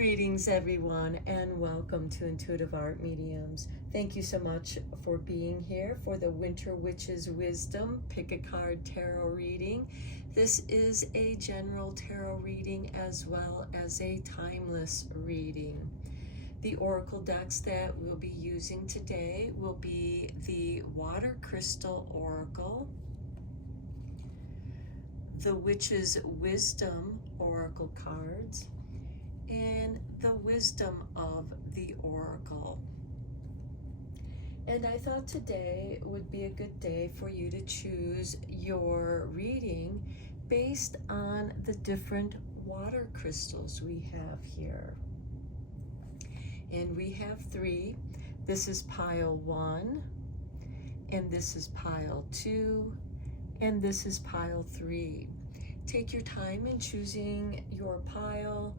Greetings everyone and welcome to Intuitive Art Mediums. Thank you so much for being here for the Winter Witch's Wisdom Pick a Card Tarot reading. This is a general tarot reading as well as a timeless reading. The oracle decks that we'll be using today will be the Water Crystal Oracle, the Witch's Wisdom Oracle cards, and the Wisdom of the Oracle. And I thought today would be a good day for you to choose your reading based on the different water crystals we have here. And we have three. This is pile 1, and this is pile 2, and this is pile 3. Take your time in choosing your pile.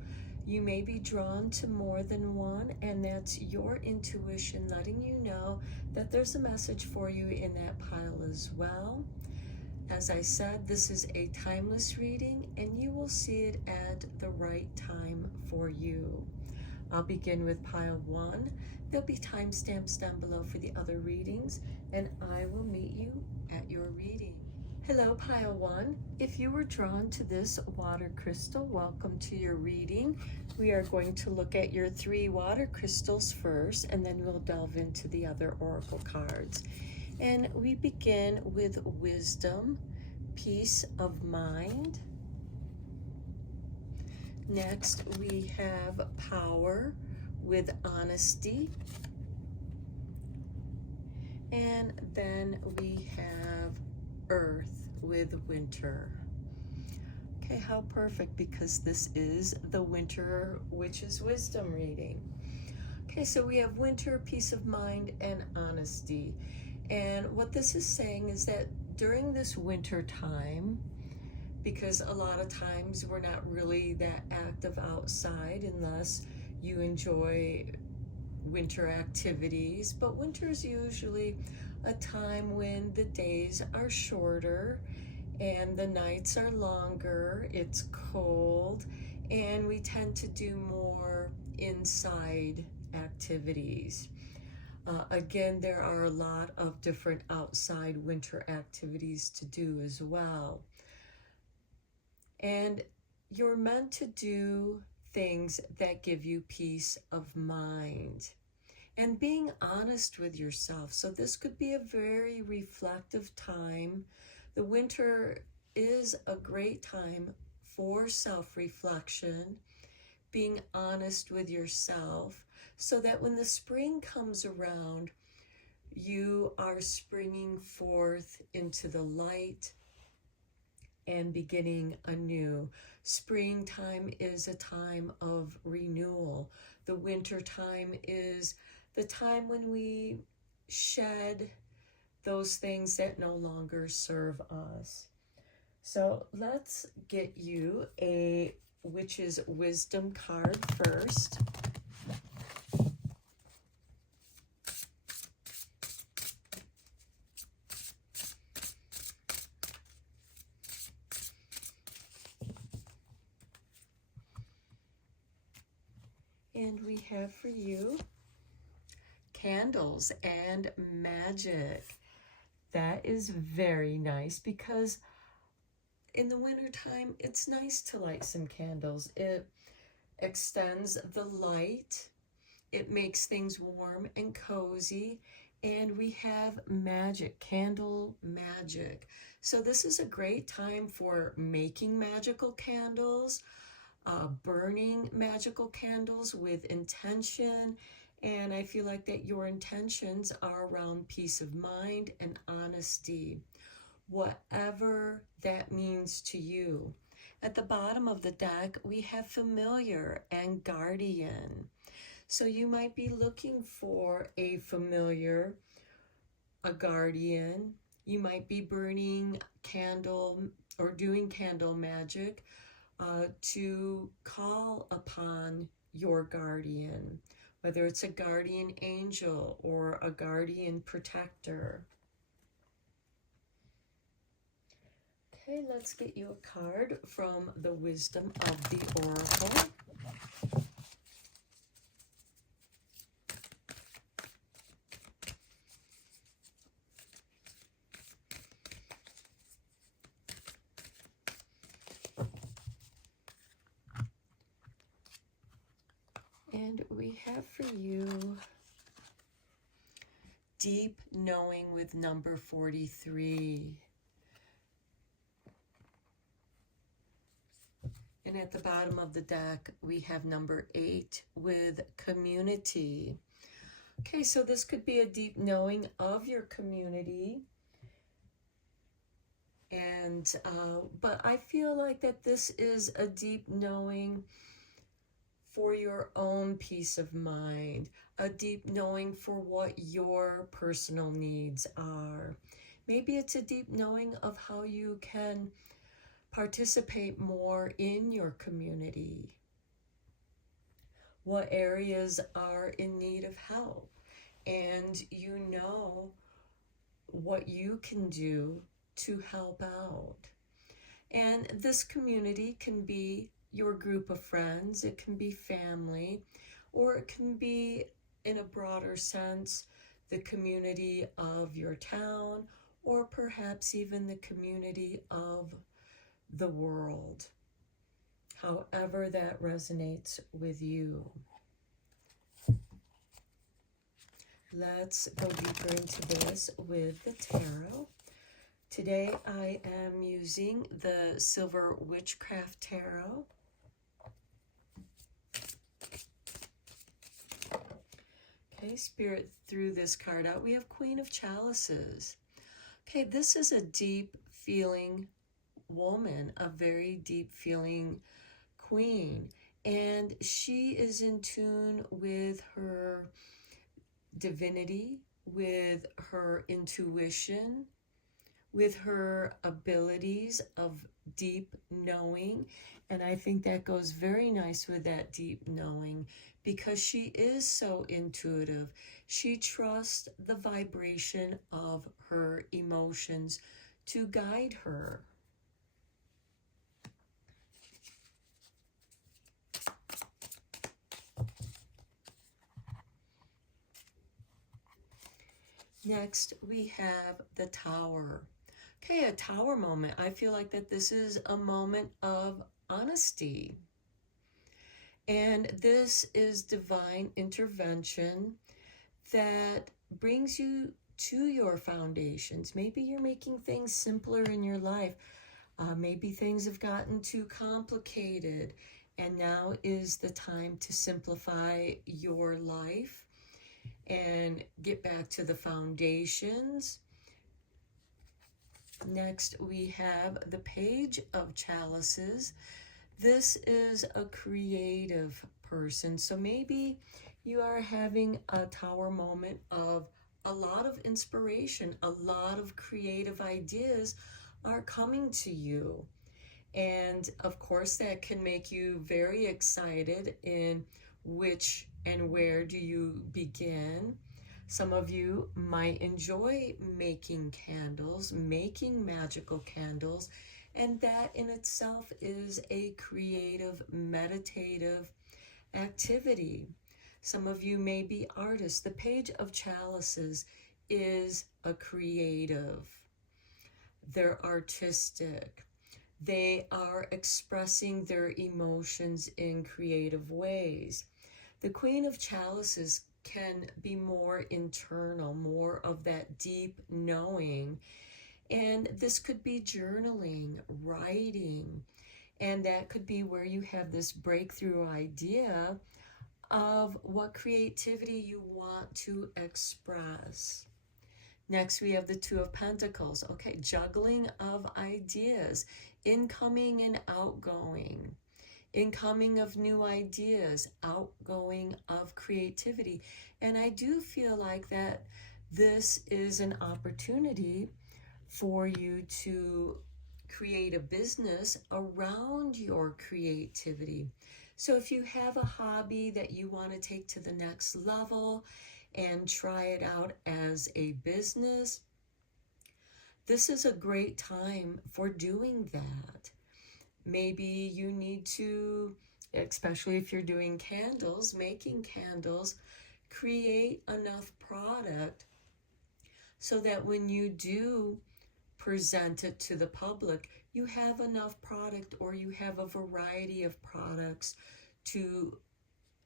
You may be drawn to more than one, and that's your intuition letting you know that there's a message for you in that pile as well. As I said, this is a timeless reading, and you will see it at the right time for you. I'll begin with pile 1. There'll be timestamps down below for the other readings, and I will meet you at your reading. Hello, pile 1. If you were drawn to this water crystal, welcome to your reading. We are going to look at your 3 water crystals first, and then we'll delve into the other oracle cards. And we begin with wisdom, peace of mind. Next, we have power with honesty. And then we have earth with winter. Okay, how perfect, because this is the Winter Witch's Wisdom reading. Okay, so we have winter, peace of mind, and honesty. And what this is saying is that during this winter time, because a lot of times we're not really that active outside unless you enjoy winter activities, but winter is usually a time when the days are shorter and the nights are longer, it's cold, and we tend to do more inside activities. Again, there are a lot of different outside winter activities to do as well. And you're meant to do things that give you peace of mind and being honest with yourself. So this could be a very reflective time. The winter is a great time for self-reflection, being honest with yourself, so that when the spring comes around, you are springing forth into the light and beginning anew. Springtime is a time of renewal. The winter time is the time when we shed those things that no longer serve us. So let's get you a Witch's Wisdom card first. And we have for you candles and magic. That is very nice, because in the wintertime, it's nice to light some candles. It extends the light, it makes things warm and cozy, and we have magic, candle magic. So this is a great time for making magical candles, burning magical candles with intention. And I feel like that your intentions are around peace of mind and honesty, whatever that means to you. At the bottom of the deck, we have familiar and guardian. So you might be looking for a familiar, a guardian. You might be burning candle or doing candle magic to call upon your guardian, whether it's a guardian angel or a guardian protector. Okay, let's get you a card from the Wisdom of the Oracle. And we have for you Deep Knowing with number 43. And at the bottom of the deck, we have number 8 with Community. Okay, so this could be a deep knowing of your community. And, but I feel like that this is a deep knowing for your own peace of mind, a deep knowing for what your personal needs are. Maybe it's a deep knowing of how you can participate more in your community. What areas are in need of help, and you know what you can do to help out. And this community can be your group of friends, it can be family, or it can be, in a broader sense, the community of your town, or perhaps even the community of the world, however that resonates with you. Let's go deeper into this with the tarot. Today I am using the Silver Witchcraft Tarot. Okay, Spirit threw this card out. We have Queen of Chalices. Okay, this is a deep feeling woman, a very deep feeling queen, and she is in tune with her divinity, with her intuition, with her abilities of deep knowing. And I think that goes very nice with that deep knowing, because she is so intuitive. She trusts the vibration of her emotions to guide her. Next, we have the Tower. Okay, a Tower moment. I feel like that this is a moment of honesty. And this is divine intervention that brings you to your foundations. Maybe you're making things simpler in your life. Maybe things have gotten too complicated, and now is the time to simplify your life and get back to the foundations. Next, we have the Page of Chalices. This is a creative person. So maybe you are having a Tower moment of a lot of inspiration, a lot of creative ideas are coming to you. And of course, that can make you very excited in which and where do you begin. Some of you might enjoy making candles, making magical candles, and that in itself is a creative, meditative activity. Some of you may be artists. The Page of Chalices is a creative. They're artistic. They are expressing their emotions in creative ways. The Queen of Chalices can be more internal, more of that deep knowing. And this could be journaling, writing, and that could be where you have this breakthrough idea of what creativity you want to express. Next, we have the Two of Pentacles. Okay, juggling of ideas, incoming and outgoing. Incoming of new ideas, outgoing of creativity. And I do feel like that this is an opportunity for you to create a business around your creativity. So if you have a hobby that you want to take to the next level and try it out as a business, this is a great time for doing that. Maybe you need to, especially if you're doing candles, making candles, create enough product so that when you do present it to the public, you have enough product, or you have a variety of products to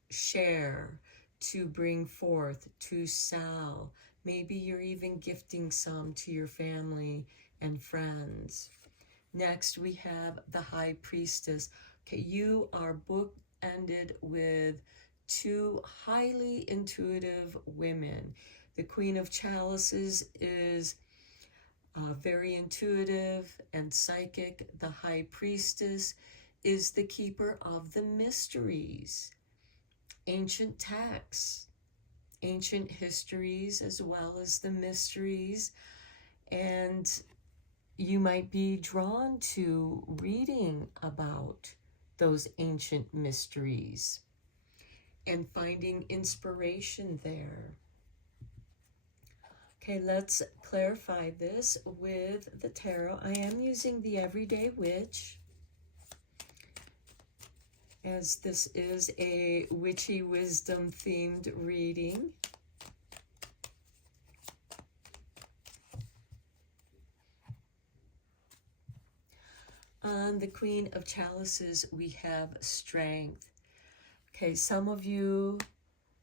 share, to bring forth, to sell. Maybe you're even gifting some to your family and friends. Next, we have the High Priestess. Okay, you are bookended with two highly intuitive women. The Queen of Chalices is very intuitive and psychic. The High Priestess is the keeper of the mysteries, ancient texts, ancient histories, as well as the mysteries. And you might be drawn to reading about those ancient mysteries and finding inspiration there. Okay, let's clarify this with the tarot. I am using the Everyday Witch, as this is a witchy wisdom themed reading. On the Queen of Chalices, we have strength. Okay, some of you,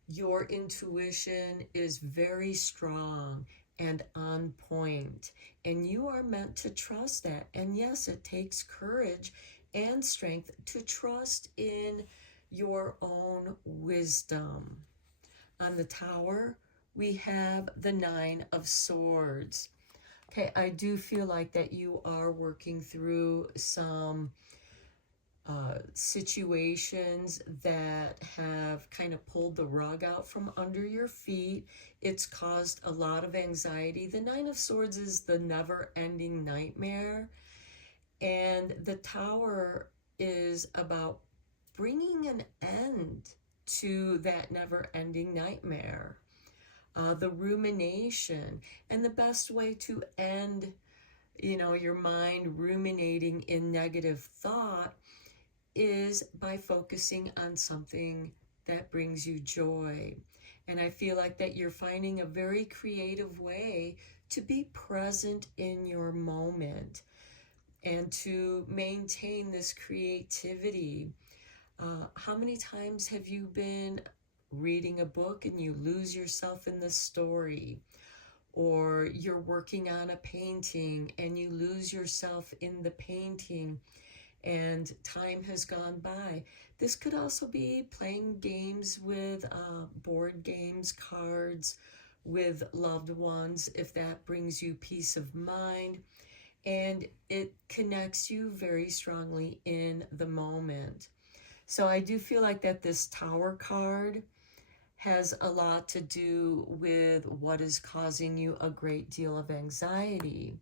your intuition is very strong and on point, and you are meant to trust that. And yes, it takes courage and strength to trust in your own wisdom. On the Tower, we have the Nine of Swords. Okay, I do feel like that you are working through some situations that have kind of pulled the rug out from under your feet. It's caused a lot of anxiety. The Nine of Swords is the never-ending nightmare, and the Tower is about bringing an end to that never-ending nightmare. The rumination, and the best way to end, your mind ruminating in negative thought is by focusing on something that brings you joy. And I feel like that you're finding a very creative way to be present in your moment and to maintain this creativity. How many times have you been reading a book and you lose yourself in the story? Or you're working on a painting and you lose yourself in the painting and time has gone by. This could also be playing games with board games, cards with loved ones, if that brings you peace of mind. And it connects you very strongly in the moment. So I do feel like that this Tower card has a lot to do with what is causing you a great deal of anxiety.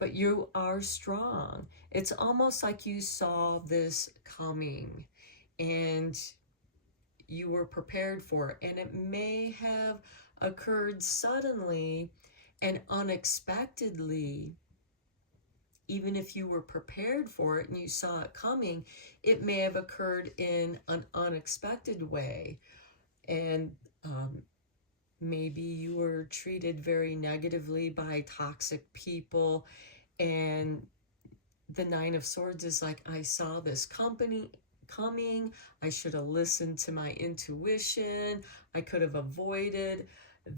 But you are strong. It's almost like you saw this coming and you were prepared for it. And it may have occurred suddenly and unexpectedly. Even if you were prepared for it and you saw it coming, it may have occurred in an unexpected way. And maybe you were treated very negatively by toxic people. And the Nine of Swords is like, I saw this company coming. I should have listened to my intuition. I could have avoided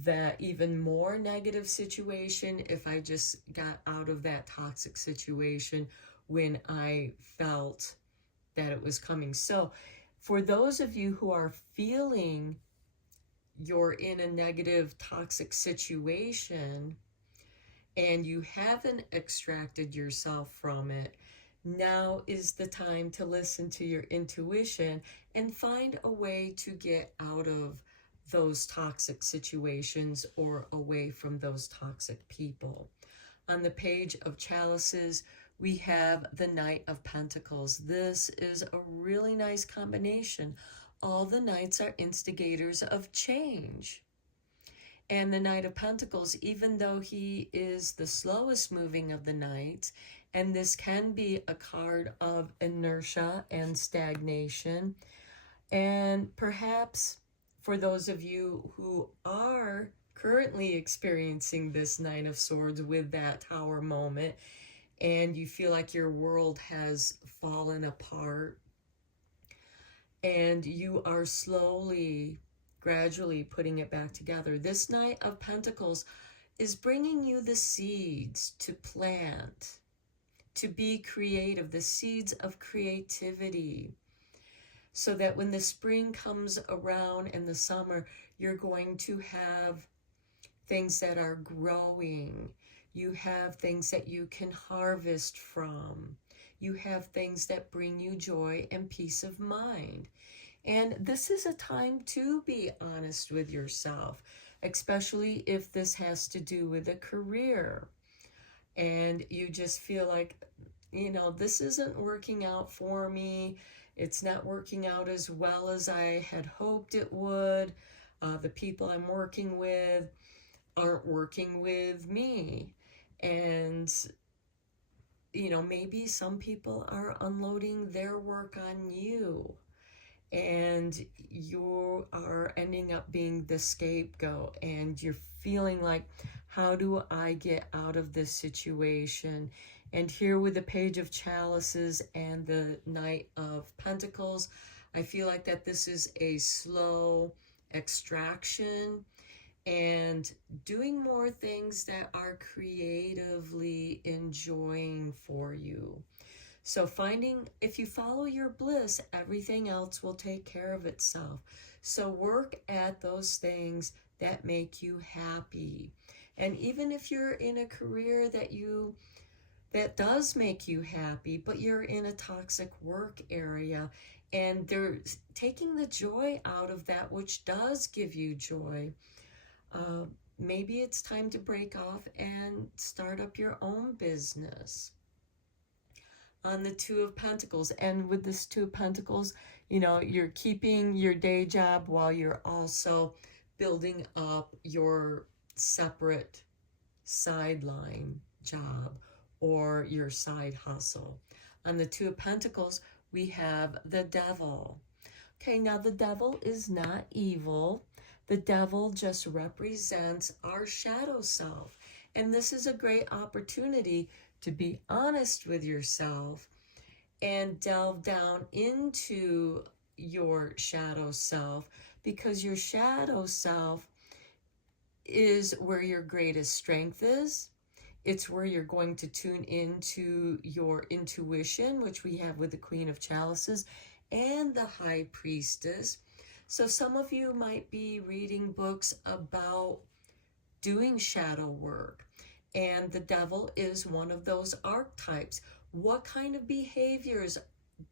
that even more negative situation if I just got out of that toxic situation when I felt that it was coming. So for those of you who are feeling you're in a negative toxic situation and you haven't extracted yourself from it, now is the time to listen to your intuition and find a way to get out of those toxic situations or away from those toxic people. On the Page of Chalices, we have the Knight of Pentacles. This is a really nice combination. All the knights are instigators of change. And the Knight of Pentacles, even though he is the slowest moving of the knights, and this can be a card of inertia and stagnation, and perhaps for those of you who are currently experiencing this Nine of Swords with that Tower moment, and you feel like your world has fallen apart, and you are slowly, gradually putting it back together. This Knight of Pentacles is bringing you the seeds to plant, to be creative, the seeds of creativity, so that when the spring comes around and the summer, you're going to have things that are growing. You have things that you can harvest from. You have things that bring you joy and peace of mind. And this is a time to be honest with yourself, especially if this has to do with a career and you just feel like, this isn't working out for me. It's not working out as well as I had hoped it would. The people I'm working with aren't working with me. And, maybe some people are unloading their work on you. And you are ending up being the scapegoat, and you're feeling like, how do I get out of this situation? And here with the Page of Chalices and the Knight of Pentacles, I feel like that this is a slow extraction and doing more things that are creatively enjoying for you. So if you follow your bliss, everything else will take care of itself. So work at those things that make you happy. And even if you're in a career that does make you happy, but you're in a toxic work area and they're taking the joy out of that which does give you joy, maybe it's time to break off and start up your own business. On the Two of Pentacles, and with this Two of Pentacles, you're keeping your day job while you're also building up your separate sideline job or your side hustle. On the Two of Pentacles, we have the Devil. Okay, now the Devil is not evil. The Devil just represents our shadow self. And this is a great opportunity to be honest with yourself and delve down into your shadow self, because your shadow self is where your greatest strength is. It's where you're going to tune into your intuition, which we have with the Queen of Chalices and the High Priestess. So some of you might be reading books about doing shadow work, and the Devil is one of those archetypes. What kind of behaviors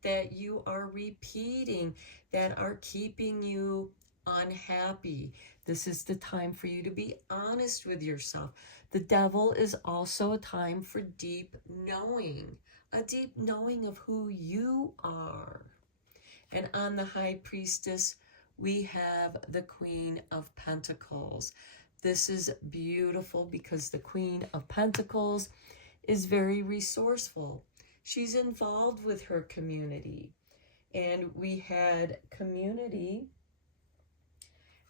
that you are repeating that are keeping you unhappy? This is the time for you to be honest with yourself. The Devil is also a time for deep knowing, a deep knowing of who you are. And on the High Priestess, we have the Queen of Pentacles. This is beautiful because the Queen of Pentacles is very resourceful. She's involved with her community. And we had community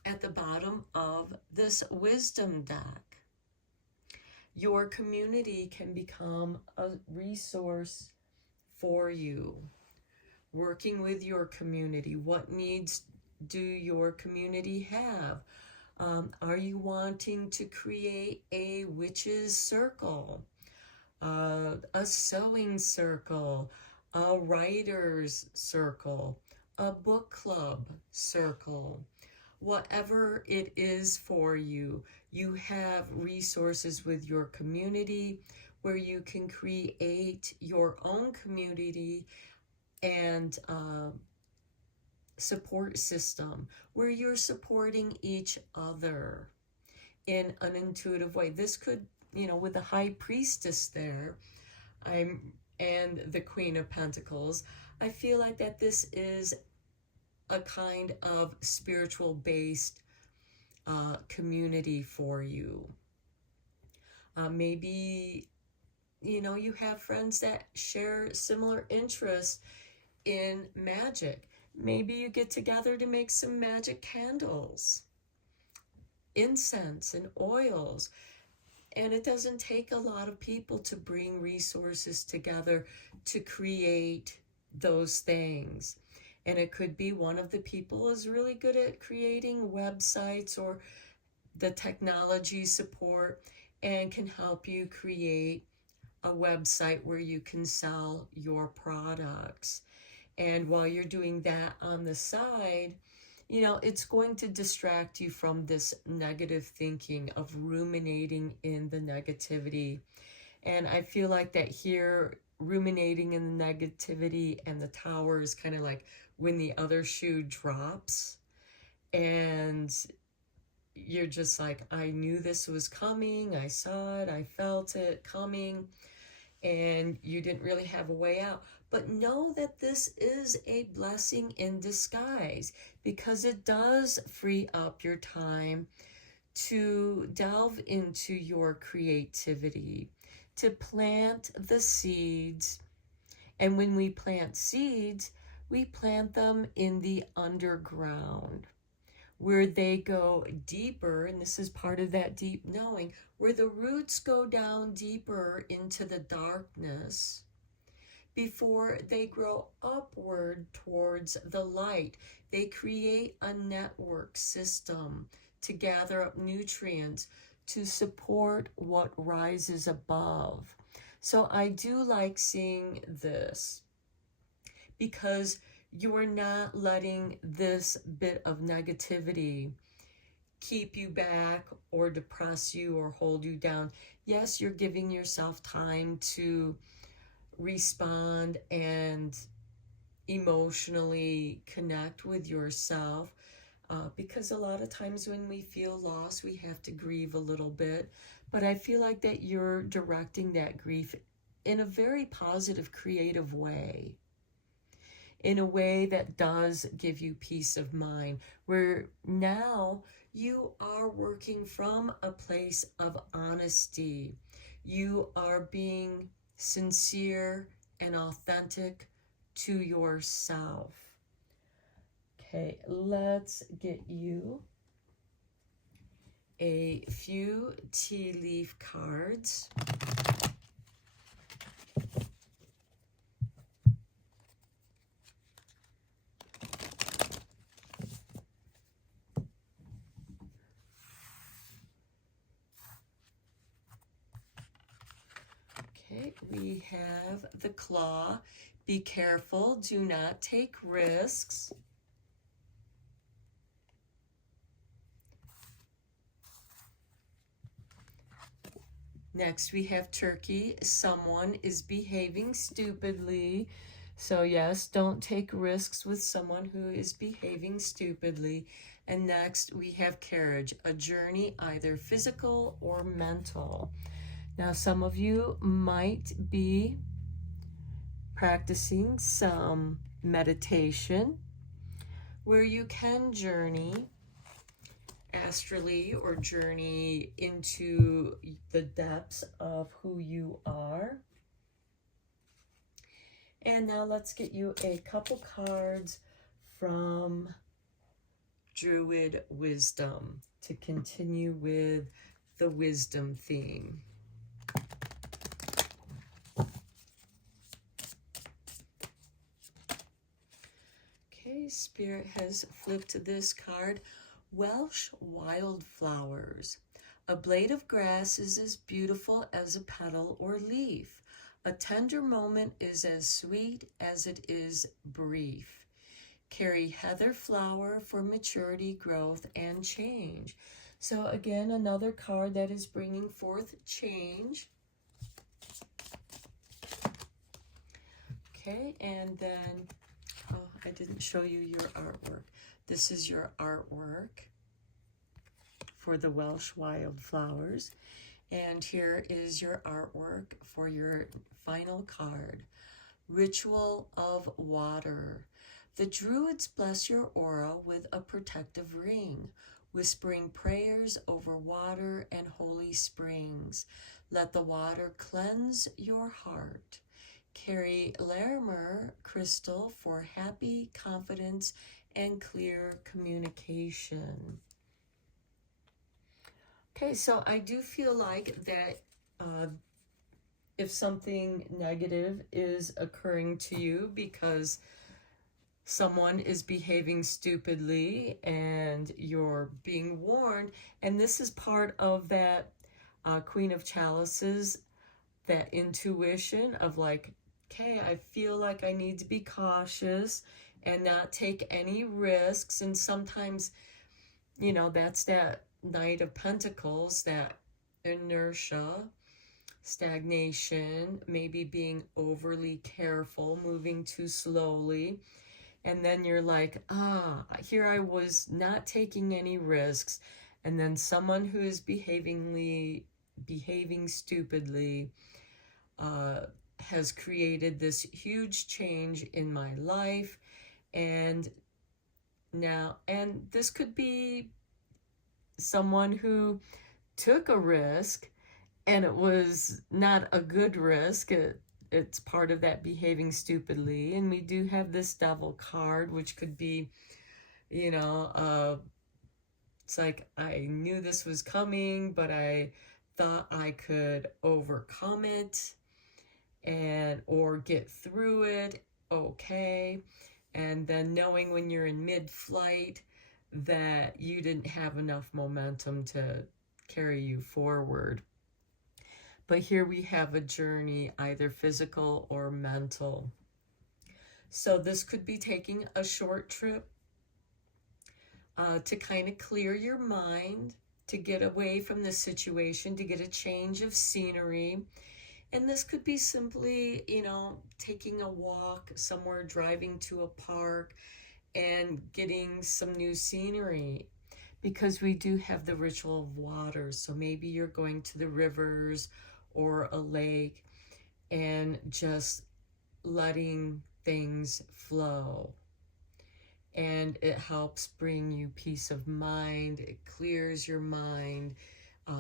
at the bottom of this wisdom deck. Your community can become a resource for you. Working with your community, what needs do your community have? Are you wanting to create a witches circle, a sewing circle, a writer's circle, a book club circle? Whatever it is for you, you have resources with your community where you can create your own community and support system where you're supporting each other in an intuitive way. This could, with the High Priestess there, and the Queen of Pentacles, I feel like that this is a kind of spiritual based community for you. Maybe, you have friends that share similar interests in magic. Maybe you get together to make some magic candles, incense and oils. And it doesn't take a lot of people to bring resources together to create those things. And it could be one of the people is really good at creating websites or the technology support and can help you create a website where you can sell your products. And while you're doing that on the side, you know, it's going to distract you from this negative thinking of ruminating in the negativity. And I feel like that here, ruminating in the negativity and the tower is kind of like when the other shoe drops and you're just like, I knew this was coming, I saw it, I felt it coming, and you didn't really have a way out. But know that this is a blessing in disguise because it does free up your time to delve into your creativity, to plant the seeds. And when we plant seeds, we plant them in the underground where they go deeper, and this is part of that deep knowing, where the roots go down deeper into the darkness before they grow upward towards the light. They create a network system to gather up nutrients to support what rises above. So I do like seeing this because you are not letting this bit of negativity keep you back or depress you or hold you down. Yes, you're giving yourself time to respond and emotionally connect with yourself, because a lot of times when we feel lost, we have to grieve a little bit. But I feel like that you're directing that grief in a very positive, creative way, in a way that does give you peace of mind, where now you are working from a place of honesty. You are being sincere and authentic to yourself. Okay, let's get you a few tea leaf cards. Okay, we have the claw. Be careful, do not take risks. Next, we have turkey. Someone is behaving stupidly. So yes, don't take risks with someone who is behaving stupidly. And next, we have carriage, a journey either physical or mental. Now, some of you might be practicing some meditation where you can journey astrally or journey into the depths of who you are. And now let's get you a couple cards from Druid Wisdom to continue with the wisdom theme. Okay, Spirit has flipped this card. Welsh wildflowers. A blade of grass is as beautiful as a petal or leaf. A tender moment is as sweet as it is brief. Carry heather flower for maturity, growth, and change. So again, another card that is bringing forth change. Okay, and then, oh, I didn't show you your artwork. This is your artwork for the Welsh wildflowers. And here is your artwork for your final card. Ritual of water. The Druids bless your aura with a protective ring, whispering prayers over water and holy springs. Let the water cleanse your heart. Carry Larimer crystal for happy confidence and clear communication. Okay, so I do feel like that if something negative is occurring to you because someone is behaving stupidly and you're being warned. And this is part of that Queen of Chalices, that intuition of like, okay, I feel like I need to be cautious and not take any risks. And sometimes, you know, that's that Knight of Pentacles, that inertia, stagnation, maybe being overly careful, moving too slowly. And then you're like, here I was not taking any risks. And then someone who is behaving stupidly has created this huge change in my life. And this could be someone who took a risk and it was not a good risk. It's part of that behaving stupidly. And we do have this Devil card, which could be, you know, it's like, I knew this was coming, but I thought I could overcome it or get through it, okay. And then knowing when you're in mid-flight that you didn't have enough momentum to carry you forward. But here we have a journey, either physical or mental. So this could be taking a short trip to kind of clear your mind, to get away from the situation, to get a change of scenery. And this could be simply, you know, taking a walk somewhere, driving to a park and getting some new scenery, because we do have the ritual of water. So maybe you're going to the rivers or a lake and just letting things flow. And it helps bring you peace of mind. It clears your mind.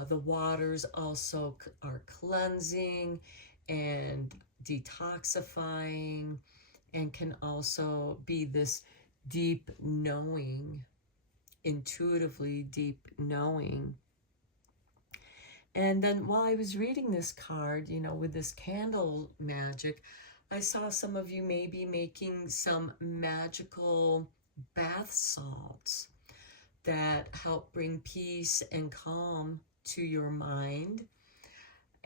The waters also are cleansing and detoxifying, and can also be this deep knowing, intuitively deep knowing. And then while I was reading this card, you know, with this candle magic, I saw some of you maybe making some magical bath salts that help bring peace and calm to your mind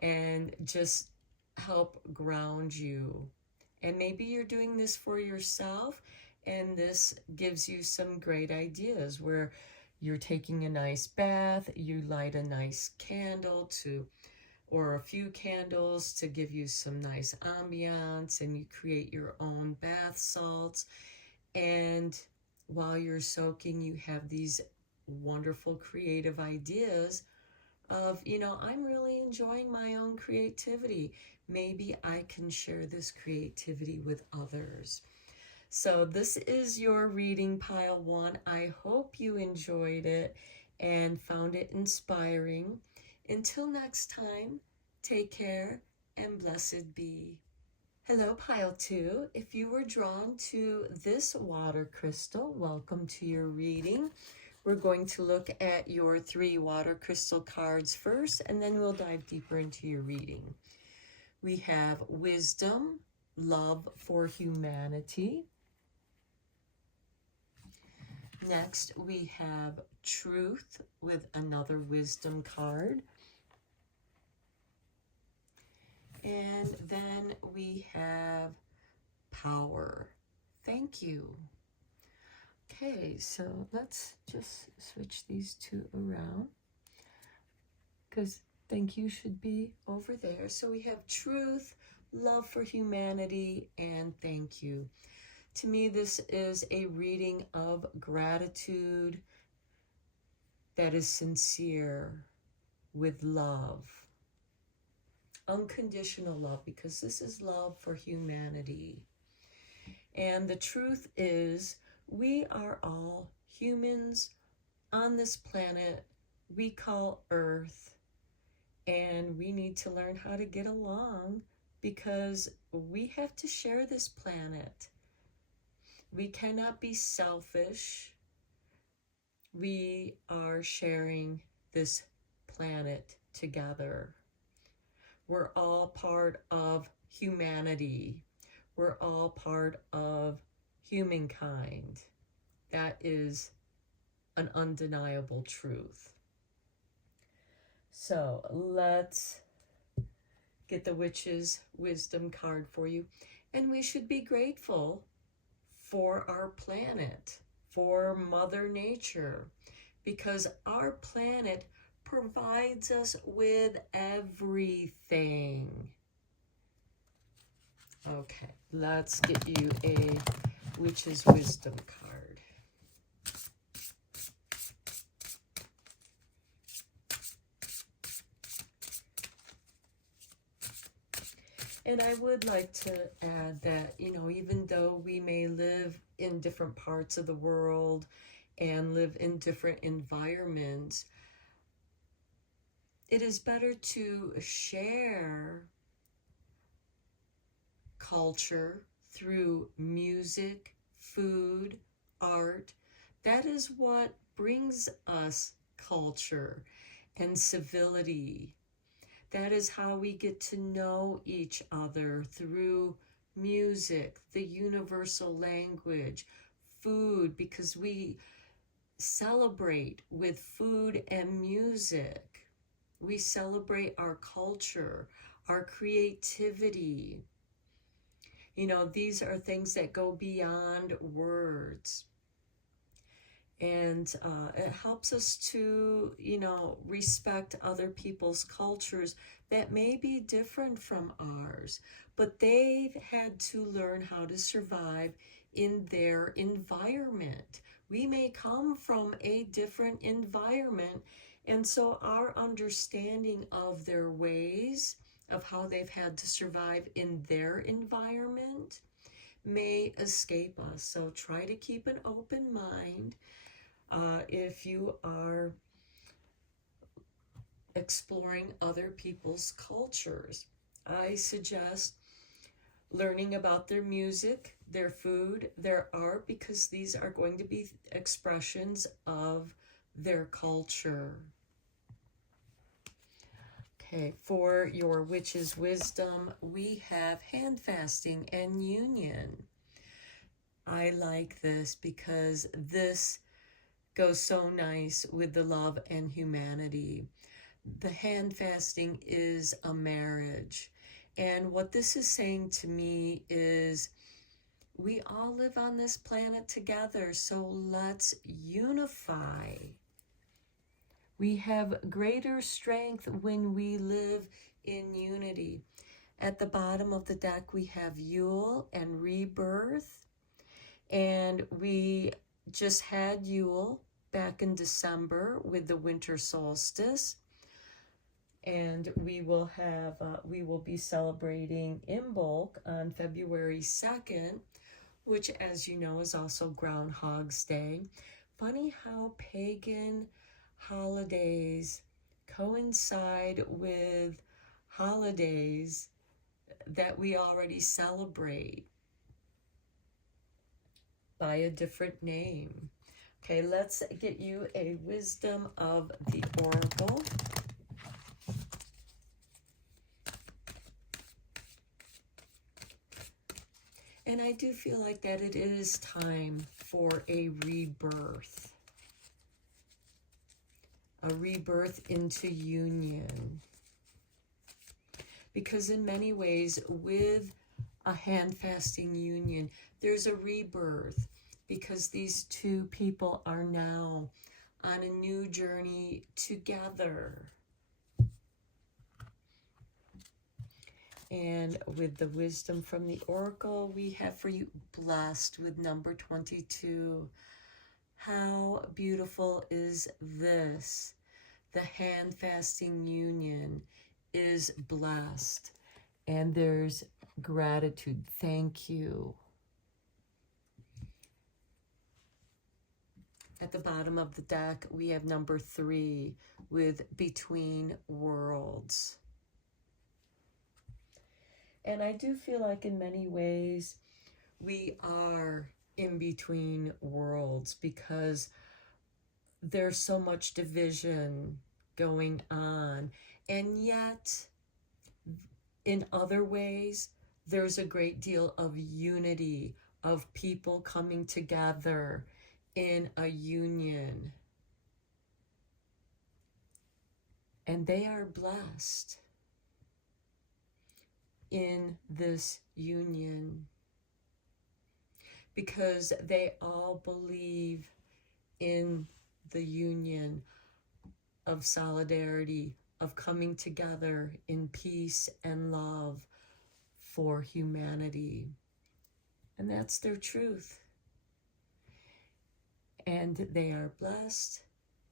and just help ground you. And maybe you're doing this for yourself, and this gives you some great ideas where you're taking a nice bath, you light a nice candle or a few candles to give you some nice ambiance, and you create your own bath salts. And while you're soaking, you have these wonderful creative ideas of, you know, I'm really enjoying my own creativity. Maybe I can share this creativity with others. So this is your reading, pile one. I hope you enjoyed it and found it inspiring. Until next time, take care and blessed be. Hello, pile two. If you were drawn to this water crystal, welcome to your reading. We're going to look at your 3 water crystal cards first, and then we'll dive deeper into your reading. We have wisdom, love for humanity. Next, we have truth with another wisdom card. And then we have power. Thank you. Okay, so let's just switch these 2 around, because thank you should be over there. So we have truth, love for humanity, and thank you. To me, this is a reading of gratitude that is sincere, with love. Unconditional love, because this is love for humanity. And the truth is, we are all humans on this planet we call Earth, and we need to learn how to get along, because we have to share this planet. We cannot be selfish. We are sharing this planet together. We're all part of humanity. We're all part of humankind. That is an undeniable truth. So let's get the witch's wisdom card for you. And we should be grateful for our planet, for Mother Nature, because our planet provides us with everything. Okay, let's get you a witch's wisdom card. And I would like to add that, you know, even though we may live in different parts of the world and live in different environments, it is better to share culture through music, food, art. That is what brings us culture and civility. That is how we get to know each other, through music, the universal language, food, because we celebrate with food and music. We celebrate our culture, our creativity. You know, these are things that go beyond words. And it helps us to, you know, respect other people's cultures that may be different from ours, but they've had to learn how to survive in their environment. We may come from a different environment, and so our understanding of their ways, of how they've had to survive in their environment, may escape us. So try to keep an open mind. If you are exploring other people's cultures, I suggest learning about their music, their food, their art, because these are going to be expressions of their culture. Okay, for your witch's wisdom, we have hand fasting and union. I like this because this goes so nice with the love and humanity. The hand fasting is a marriage. And what this is saying to me is we all live on this planet together, so let's unify. We have greater strength when we live in unity. At the bottom of the deck, we have Yule and rebirth. And we just had Yule back in December with the winter solstice. And we will be celebrating Imbolc on February 2nd, which, as you know, is also Groundhog's Day. Funny how pagan holidays coincide with holidays that we already celebrate by a different name. Okay, let's get you a wisdom of the oracle. And I do feel like that it is time for a rebirth into union. Because in many ways, with a hand fasting union, there's a rebirth, because these two people are now on a new journey together. And with the wisdom from the oracle, we have for you blessed with number 22. How beautiful is this? The hand fasting union is blessed. And there's gratitude. Thank you. At the bottom of the deck, we have number 3 with between worlds. And I do feel like in many ways we are in between worlds, because there's so much division going on. And yet, in other ways, there's a great deal of unity, of people coming together in a union. And they are blessed in this union because they all believe in the union of solidarity, of coming together in peace and love for humanity. And that's their truth. And they are blessed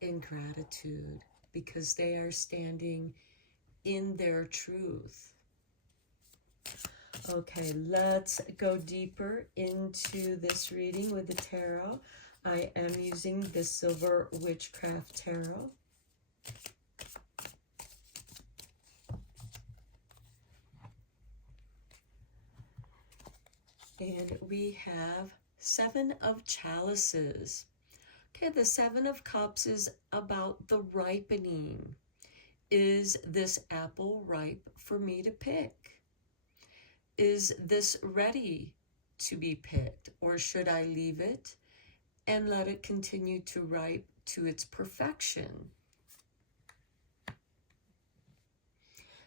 in gratitude because they are standing in their truth. Okay, let's go deeper into this reading with the tarot. I am using the Silver Witchcraft Tarot. And we have 7 of Chalices. Okay, the 7 of Cups is about the ripening. Is this apple ripe for me to pick? Is this ready to be picked, or should I leave it and let it continue to ripe to its perfection?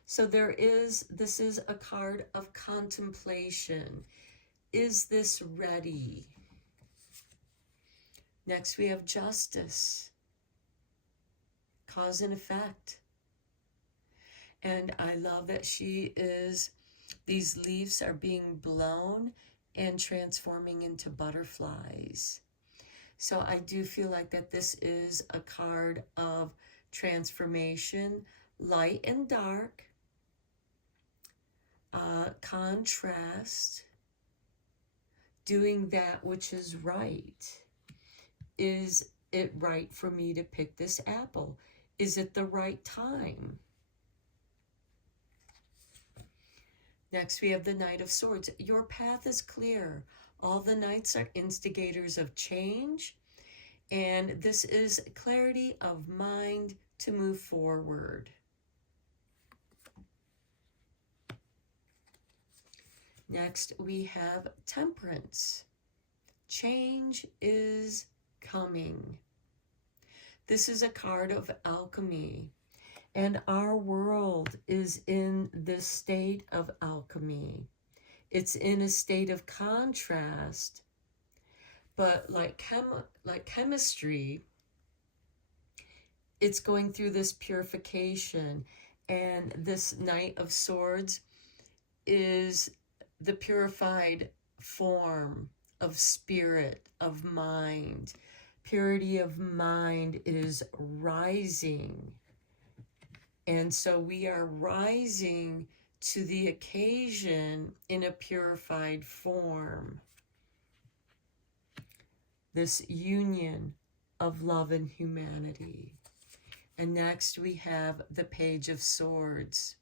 So this is a card of contemplation. Is this ready? Next we have Justice, cause and effect. And I love that these leaves are being blown and transforming into butterflies. So I do feel like that this is a card of transformation, light and dark, contrast, doing that which is right. Is it right for me to pick this apple? Is it the right time? Next, we have the Knight of Swords. Your path is clear. All the knights are instigators of change, and this is clarity of mind to move forward. Next, we have Temperance. Change is coming. This is a card of alchemy. And our world is in this state of alchemy. It's in a state of contrast. But like chemistry, it's going through this purification. And this Knight of Swords is the purified form of spirit, of mind. Purity of mind is rising. And so we are rising to the occasion in a purified form. This union of love and humanity. And next we have the Page of Swords.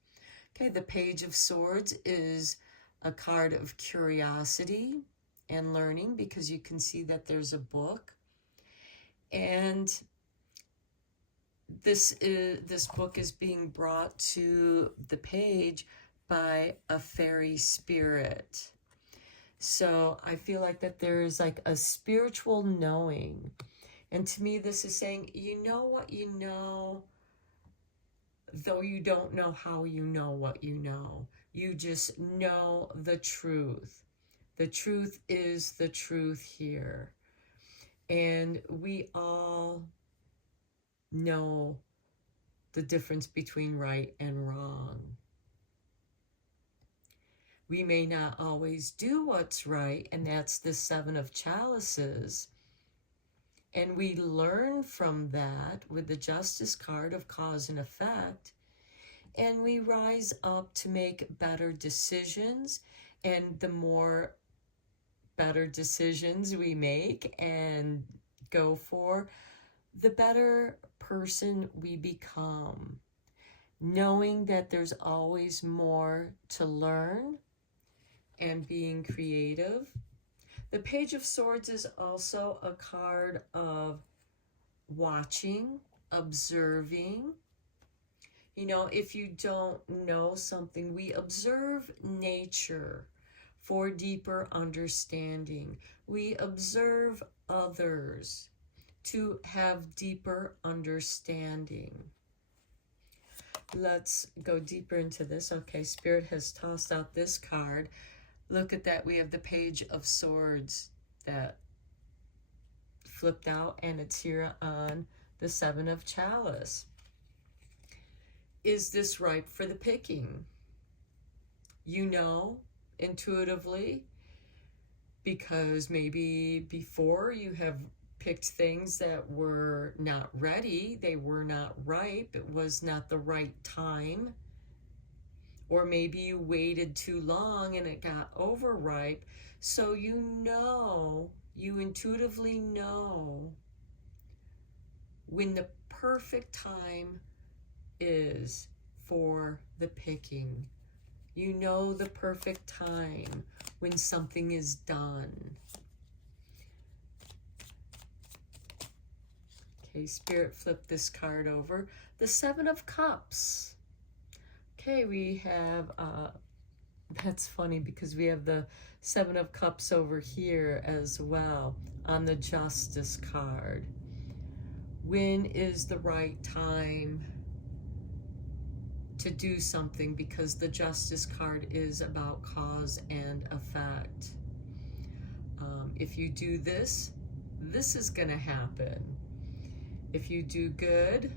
Okay, the Page of Swords is a card of curiosity and learning, because you can see that there's a book. And this book is being brought to the page by a fairy spirit. So I feel like that there is like a spiritual knowing. And to me, this is saying, you know what you know, though you don't know how you know what you know. You just know the truth. The truth is the truth here. And we all know the difference between right and wrong. We may not always do what's right, and that's the 7 of Chalices. And we learn from that with the Justice card of cause and effect. And we rise up to make better decisions. And the more better decisions we make and go for, the better person we become, knowing that there's always more to learn and being creative. The Page of Swords is also a card of watching, observing. You know, if you don't know something, we observe nature for deeper understanding. We observe others to have deeper understanding. Let's go deeper into this. Okay, Spirit has tossed out this card. Look at that. We have the Page of Swords that flipped out, and it's here on the Seven of Chalice. Is this ripe for the picking? You know, intuitively, because maybe before you have picked things that were not ready, they were not ripe, it was not the right time, or maybe you waited too long and it got overripe. So you know, you intuitively know when the perfect time is for the picking. You know the perfect time when something is done. Okay, Spirit, flip this card over. The Seven of Cups. Okay, we have, that's funny because we have the Seven of Cups over here as well on the Justice card. When is the right time to do something? Because the Justice card is about cause and effect. If you do this, this is going to happen. If you do good,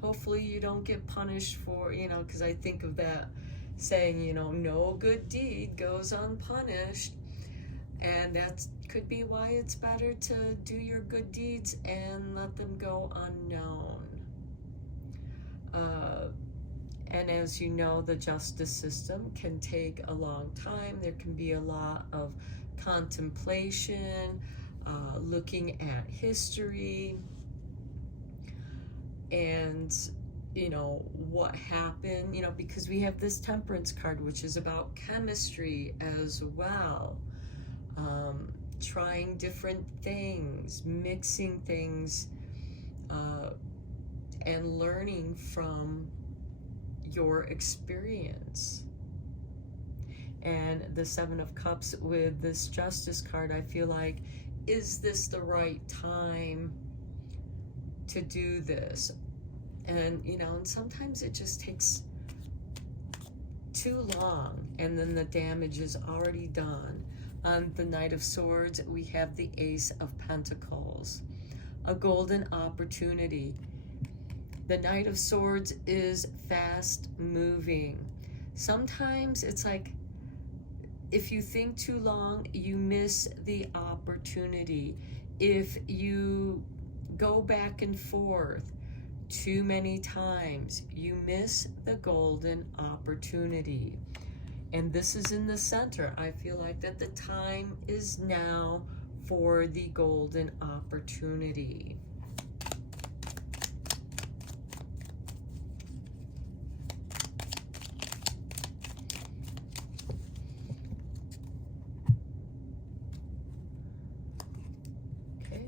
hopefully you don't get punished for, you know, because I think of that saying, you know, no good deed goes unpunished. And that could be why it's better to do your good deeds and let them go unknown. And as you know, the justice system can take a long time. There can be a lot of contemplation, looking at history, and you know what happened, you know, because we have this Temperance card, which is about chemistry as well, trying different things, mixing things, and learning from your experience. And the Seven of Cups with this Justice card, I feel like, is this the right time to do this? And you know, and sometimes it just takes too long and then the damage is already done. On the Knight of Swords, we have the Ace of Pentacles, a golden opportunity. The Knight of Swords is fast moving. Sometimes it's like, if you think too long, you miss the opportunity. If you go back and forth too many times, you miss the golden opportunity. And this is in the center. I feel like that the time is now for the golden opportunity.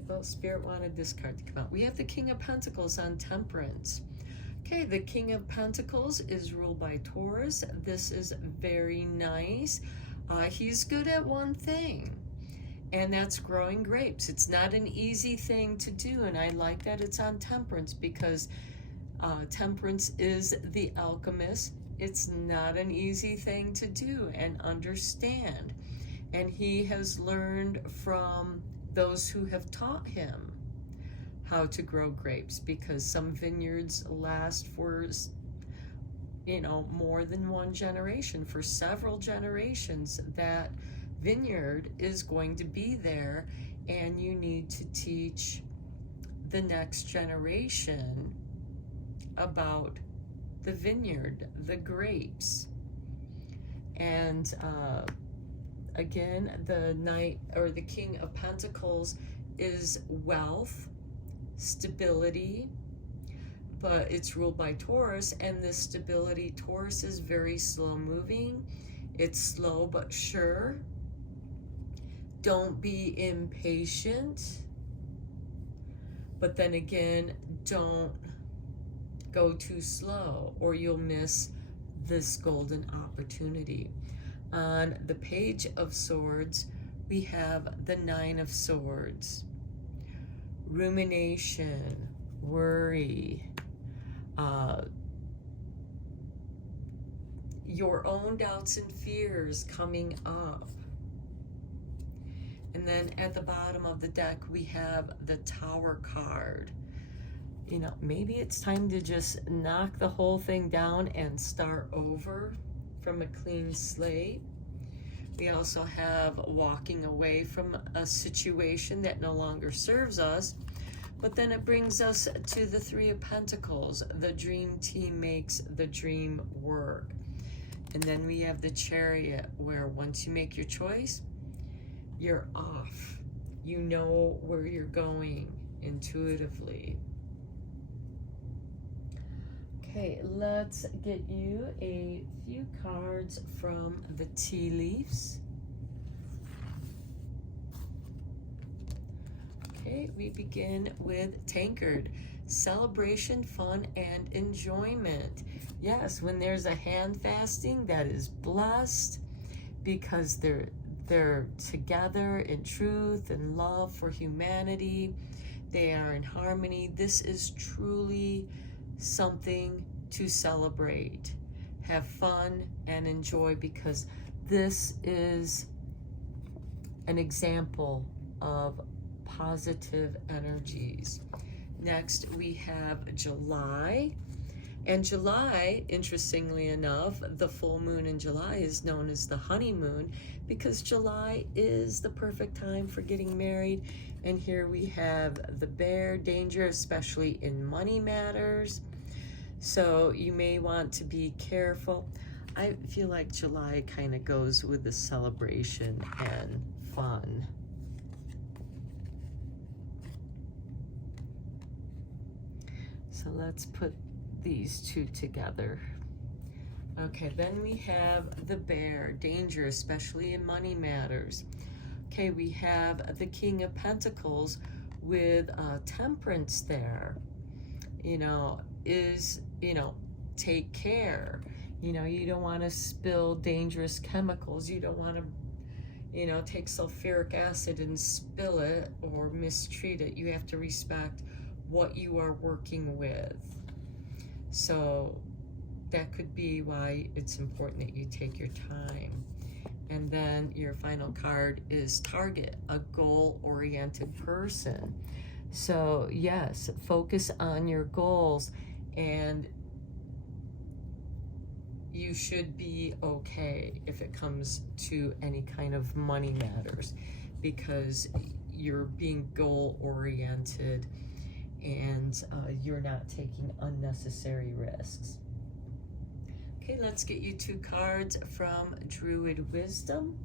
Well, Spirit wanted this card to come out. We have the King of Pentacles on Temperance. Okay, the King of Pentacles is ruled by Taurus. This is very nice. He's good at one thing, and that's growing grapes. It's not an easy thing to do, and I like that it's on Temperance, because Temperance is the alchemist. It's not an easy thing to do and understand. And he has learned from those who have taught him how to grow grapes, because some vineyards last for, you know, more than one generation, for several generations. That vineyard is going to be there, and you need to teach the next generation about the vineyard, the grapes. And again, the Knight, or the King of Pentacles, is wealth, stability, but it's ruled by Taurus, and this stability, Taurus is very slow moving. It's slow but sure. Don't be impatient, but then again, don't go too slow or you'll miss this golden opportunity. On the Page of Swords, we have the Nine of Swords. Rumination, worry, your own doubts and fears coming up. And then at the bottom of the deck, we have the Tower card. You know, maybe it's time to just knock the whole thing down and start over from a clean slate. We also have walking away from a situation that no longer serves us. But then it brings us to the Three of Pentacles. The dream team makes the dream work. And then we have the Chariot, where once you make your choice, you're off. You know where you're going intuitively. Okay, let's get you a few cards from the tea leaves. Okay, we begin with Tankard. Celebration, fun, and enjoyment. Yes, when there's a hand fasting, that is blessed because they're together in truth and love for humanity. They are in harmony. This is truly something to celebrate. Have fun and enjoy, because this is an example of positive energies. Next, we have July. And July, interestingly enough, the full moon in July is known as the honeymoon, because July is the perfect time for getting married. And here we have the Bear, danger, especially in money matters. So you may want to be careful. I feel like July kind of goes with the celebration and fun. So let's put these two together. Okay, then we have the Bear, danger, especially in money matters. Okay, we have the King of Pentacles with Temperance there. You know, take care. You know, you don't want to spill dangerous chemicals. You don't want to, take sulfuric acid and spill it or mistreat it. You have to respect what you are working with. So that could be why it's important that you take your time. And then your final card is Target, a goal-oriented person. So yes, focus on your goals, and you should be okay if it comes to any kind of money matters, because you're being goal-oriented and you're not taking unnecessary risks. Okay, let's get you two cards from Druid Wisdom.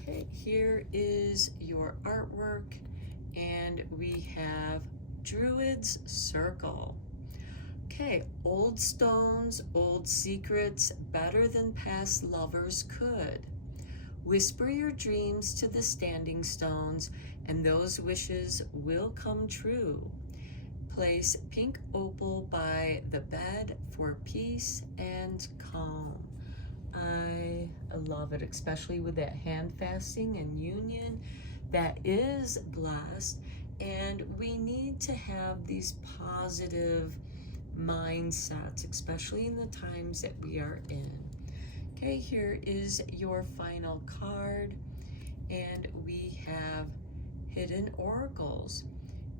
Okay, here is your artwork, and we have Druid's Circle. Okay, old stones, old secrets, better than past lovers could. Whisper your dreams to the standing stones, and those wishes will come true. Place pink opal by the bed for peace and calm. I love it, especially with that hand fasting and union that is blessed. And we need to have these positive mindsets, especially in the times that we are in. Okay, here is your final card, and we have Hidden Oracles.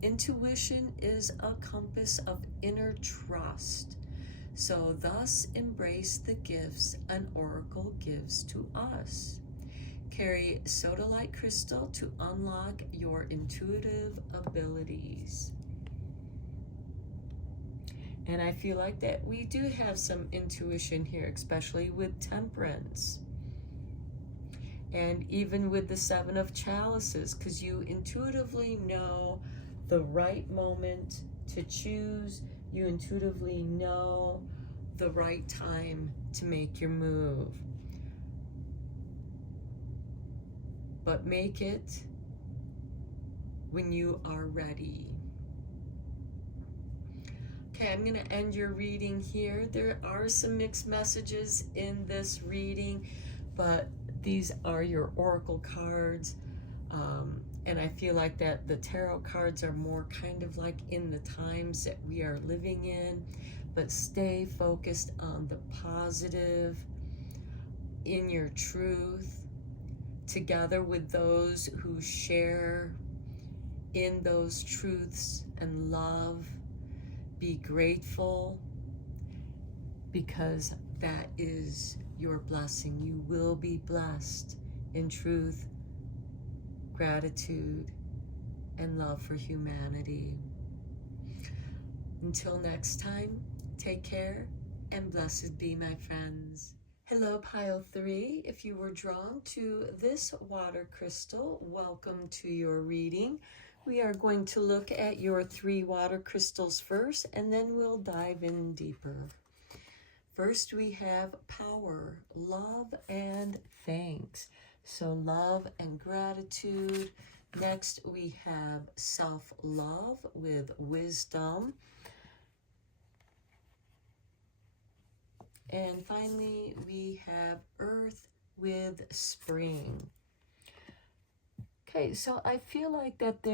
Intuition is a compass of inner trust. So thus embrace the gifts an oracle gives to us. Carry sodalite crystal to unlock your intuitive abilities. And I feel like that we do have some intuition here, especially with Temperance. And even with the Seven of Chalices, because you intuitively know the right moment to choose. You intuitively know the right time to make your move. but make it when you are ready. Okay, I'm going to end your reading here. There are some mixed messages in this reading, but these are your oracle cards. And I feel like that the tarot cards are more kind of like in the times that we are living in. But stay focused on the positive, in your truth, together with those who share in those truths and love. Be grateful, because that is your blessing. You will be blessed in truth, gratitude, and love for humanity. Until next time, take care and blessed be, my friends. Hello, pile 3. If you were drawn to this water crystal, welcome to your reading. We are going to look at your 3 water crystals first, and then we'll dive in deeper. First, we have power, love, and thanks. So love and gratitude. Next, we have self-love with wisdom. And finally, we have earth with spring. Okay, so I feel like that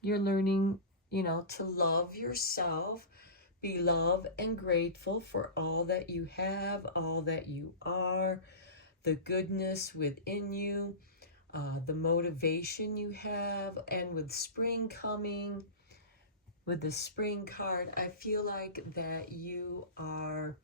you're learning, to love yourself, be loved and grateful for all that you have, all that you are, the goodness within you, the motivation you have, and with spring coming, with the spring card, I feel like that you are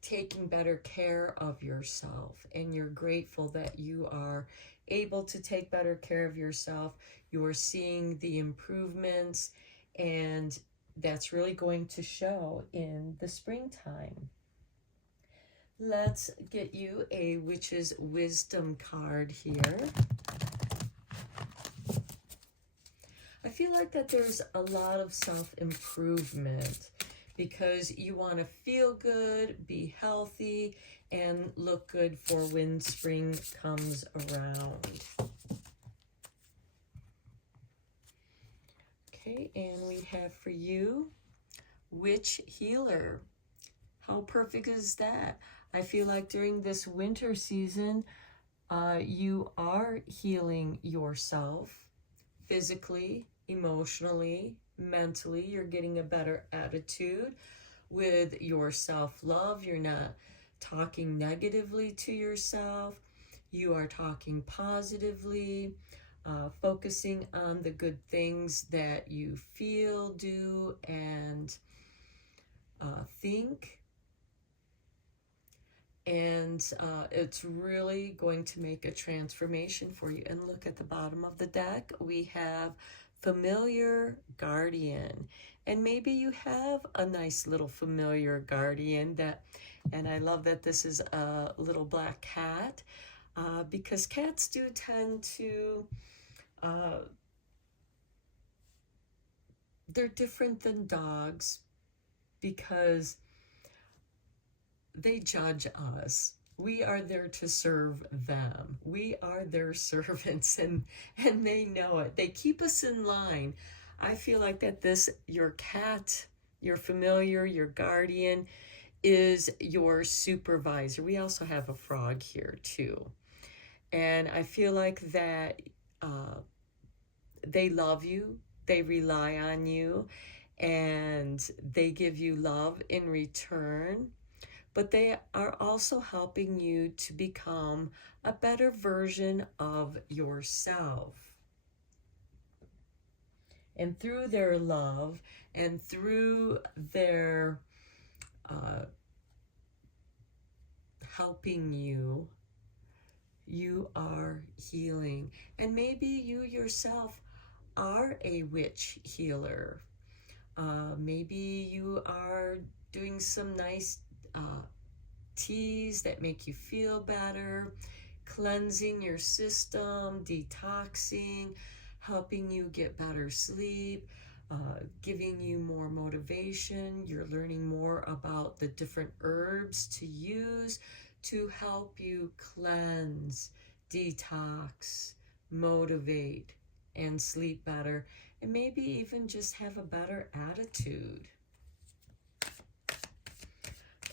taking better care of yourself, and you're grateful that you are able to take better care of yourself. You are seeing the improvements, and that's really going to show in the springtime. Let's get you a Witch's Wisdom card here. I feel like that there's a lot of self-improvement, because you want to feel good, be healthy, and look good for when spring comes around. Okay, and we have for you, Witch Healer. How perfect is that? I feel like during this winter season, you are healing yourself physically, emotionally, mentally. You're getting a better attitude with your self-love. You're not talking negatively to yourself. You are talking positively, focusing on the good things that you feel, do, and think. And it's really going to make a transformation for you. And look at the bottom of the deck. We have Familiar Guardian. And maybe you have a nice little familiar guardian and I love that this is a little black cat, because cats do tend to, they're different than dogs, because they judge us. We are there to serve them. We are their servants, and they know it. They keep us in line. I feel like that your cat, your familiar, your guardian, is your supervisor. We also have a frog here too. And I feel like that they love you, they rely on you, and they give you love in return. But they are also helping you to become a better version of yourself. And through their love and through their helping you, you are healing. And maybe you yourself are a witch healer. Maybe you are doing some nice teas that make you feel better, cleansing your system, detoxing, helping you get better sleep, giving you more motivation. You're learning more about the different herbs to use to help you cleanse, detox, motivate, and sleep better, and maybe even just have a better attitude.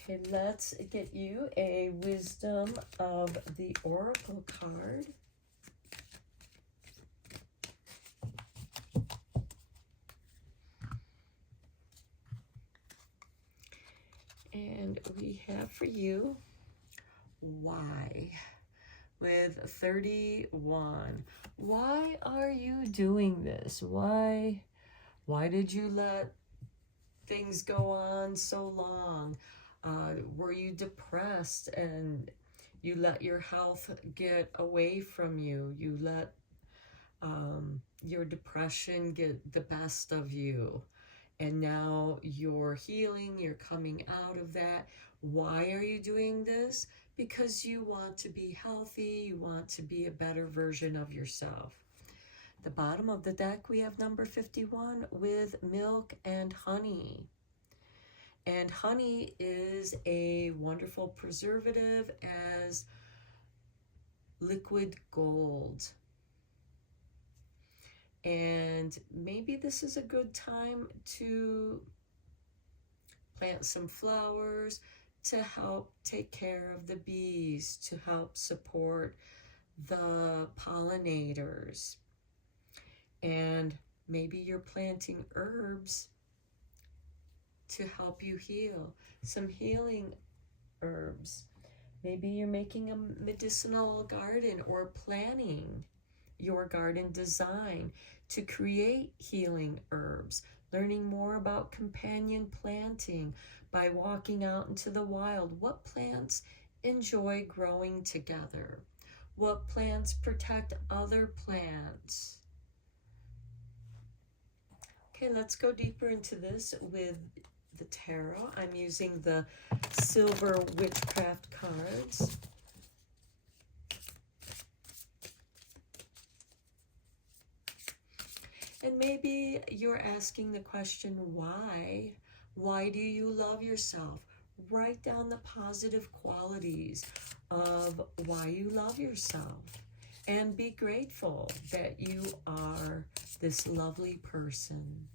Okay, let's get you a Wisdom of the Oracle card. And we have for you, why? With 31. Why are you doing this? Why did you let things go on so long? Were you depressed and you let your health get away from you? You let your depression get the best of you. And now you're healing, you're coming out of that. Why are you doing this? Because you want to be healthy, you want to be a better version of yourself. The bottom of the deck, we have number 51 with milk and honey. And honey is a wonderful preservative as liquid gold. And maybe this is a good time to plant some flowers to help take care of the bees, to help support the pollinators. And maybe you're planting herbs to help you heal, some healing herbs. Maybe you're making a medicinal garden or planning your garden design to create healing herbs, learning more about companion planting by walking out into the wild. What plants enjoy growing together? What plants protect other plants? Okay, let's go deeper into this with the tarot. I'm using the Silver Witchcraft cards. And maybe you're asking the question, why? Why do you love yourself? Write down the positive qualities of why you love yourself. And be grateful that you are this lovely person.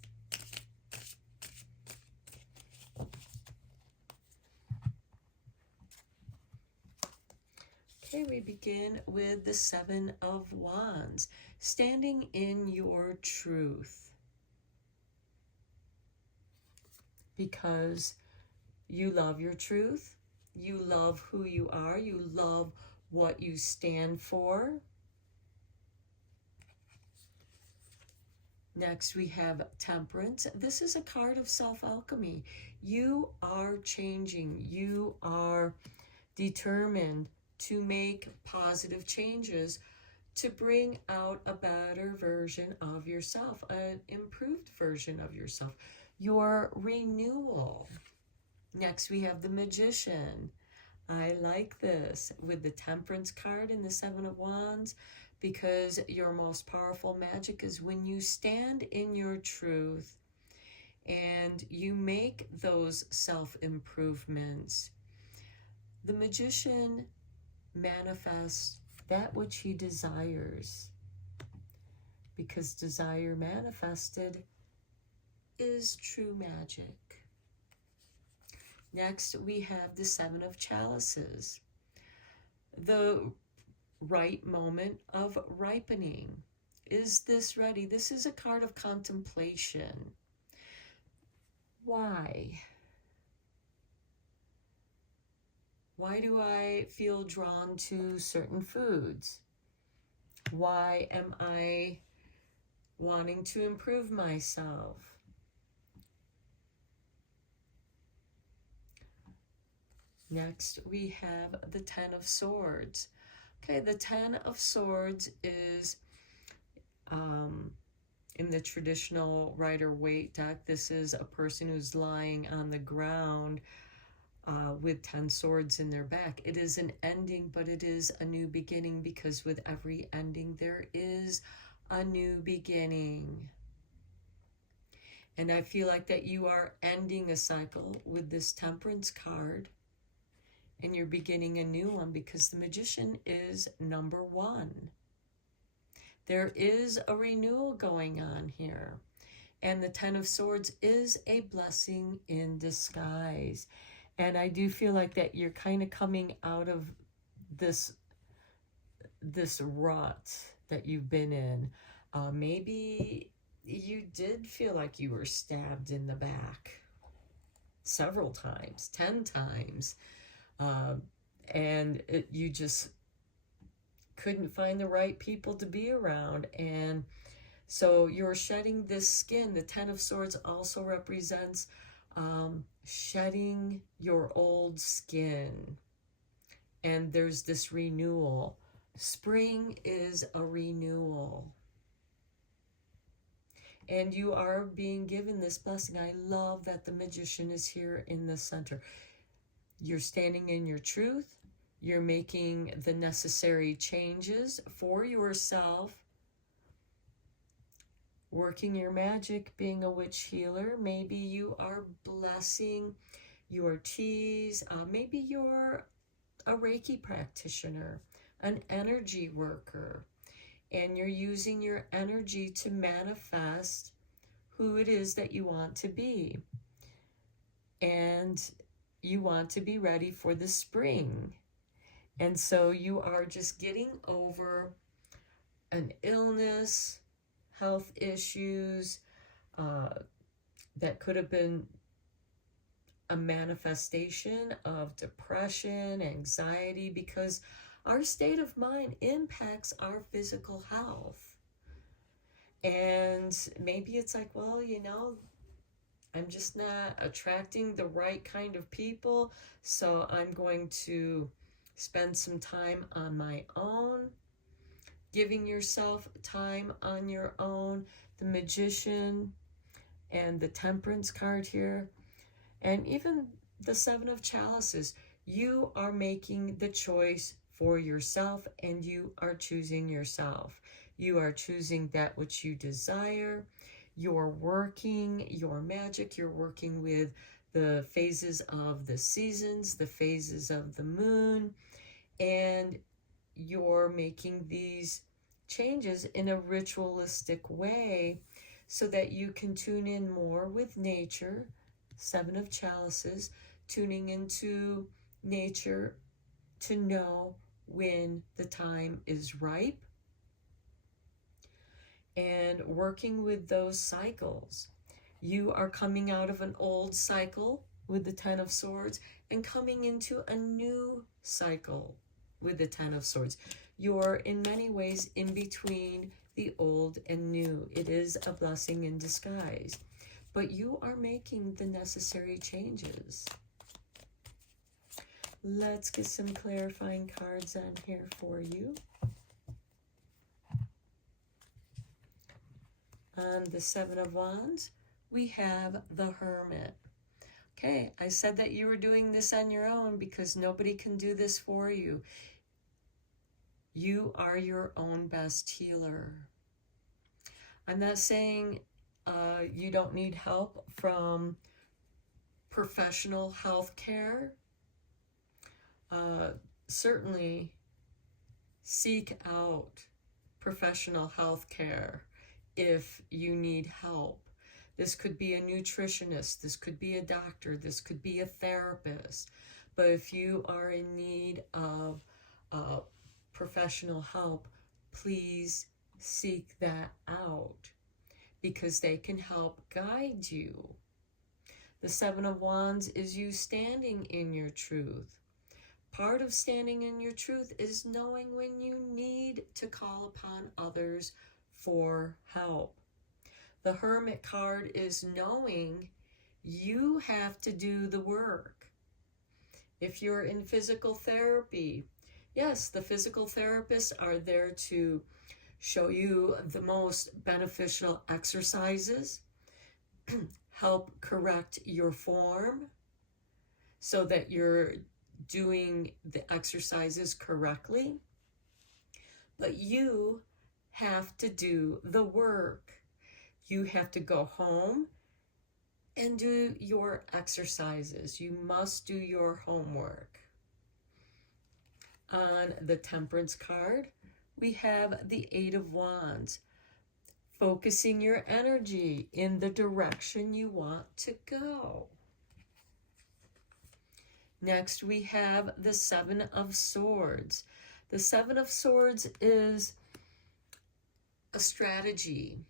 Okay, we begin with the Seven of Wands, standing in your truth. Because you love your truth, you love who you are, you love what you stand for. Next, we have Temperance. This is a card of self-alchemy. You are changing. You are determined to make positive changes to bring out a better version of yourself, an improved version of yourself, your renewal. Next, we have the Magician. I like this with the Temperance card and the Seven of Wands, because your most powerful magic is when you stand in your truth and you make those self-improvements. The Magician manifests that which he desires, because desire manifested is true magic. Next, we have the Seven of Chalices, the right moment of ripening. Is this ready? This is a card of contemplation. Why? Why do I feel drawn to certain foods? Why am I wanting to improve myself? Next, we have the Ten of Swords. Okay, the Ten of Swords is, in the traditional Rider-Waite deck, this is a person who's lying on the ground with 10 swords in their back. It is an ending, but it is a new beginning, because with every ending, there is a new beginning. And I feel like that you are ending a cycle with this Temperance card. and you're beginning a new one, because the Magician is number 1. There is a renewal going on here. And the Ten of Swords is a blessing in disguise. And I do feel like that you're kind of coming out of this rut that you've been in. Maybe you did feel like you were stabbed in the back several times, 10 times. And you just couldn't find the right people to be around. And so you're shedding this skin. The Ten of Swords also represents shedding your old skin. And there's this renewal. Spring is a renewal. And you are being given this blessing. I love that the Magician is here in the center. You're standing in your truth. You're making the necessary changes for yourself. Working your magic, being a witch healer. Maybe you are blessing your teas. Maybe you're a Reiki practitioner, an energy worker, and you're using your energy to manifest who it is that you want to be. And you want to be ready for the spring. And so you are just getting over an illness, health issues, that could have been a manifestation of depression, anxiety, because our state of mind impacts our physical health. And maybe it's like, well, you know, I'm just not attracting the right kind of people, so I'm going to spend some time on my own. Giving yourself time on your own. The Magician and the Temperance card here, and even the Seven of Chalices. You are making the choice for yourself, and you are choosing yourself. You are choosing that which you desire. You're working your magic. You're working with the phases of the seasons, the phases of the moon, and you're making these changes in a ritualistic way so that you can tune in more with nature. Seven of Chalices, tuning into nature to know when the time is ripe, and working with those cycles. You are coming out of an old cycle with the Ten of Swords and coming into a new cycle with the Ten of Swords. You're in many ways in between the old and new. It is a blessing in disguise, but you are making the necessary changes. Let's get some clarifying cards on here for you. On the Seven of Wands, we have the Hermit. Okay, I said that you were doing this on your own because nobody can do this for you. You are your own best healer. I'm not saying you don't need help from professional health care. Certainly seek out professional health care if you need help. This could be a nutritionist, this could be a doctor, this could be a therapist. But if you are in need of professional help, please seek that out because they can help guide you. The Seven of Wands is you standing in your truth. Part of standing in your truth is knowing when you need to call upon others for help. The Hermit card is knowing you have to do the work. If you're in physical therapy, yes, the physical therapists are there to show you the most beneficial exercises, help correct your form so that you're doing the exercises correctly. But you have to do the work. You have to go home and do your exercises. You must do your homework. On the Temperance card, we have the Eight of Wands, focusing your energy in the direction you want to go. Next, we have the Seven of Swords. The Seven of Swords is a strategy.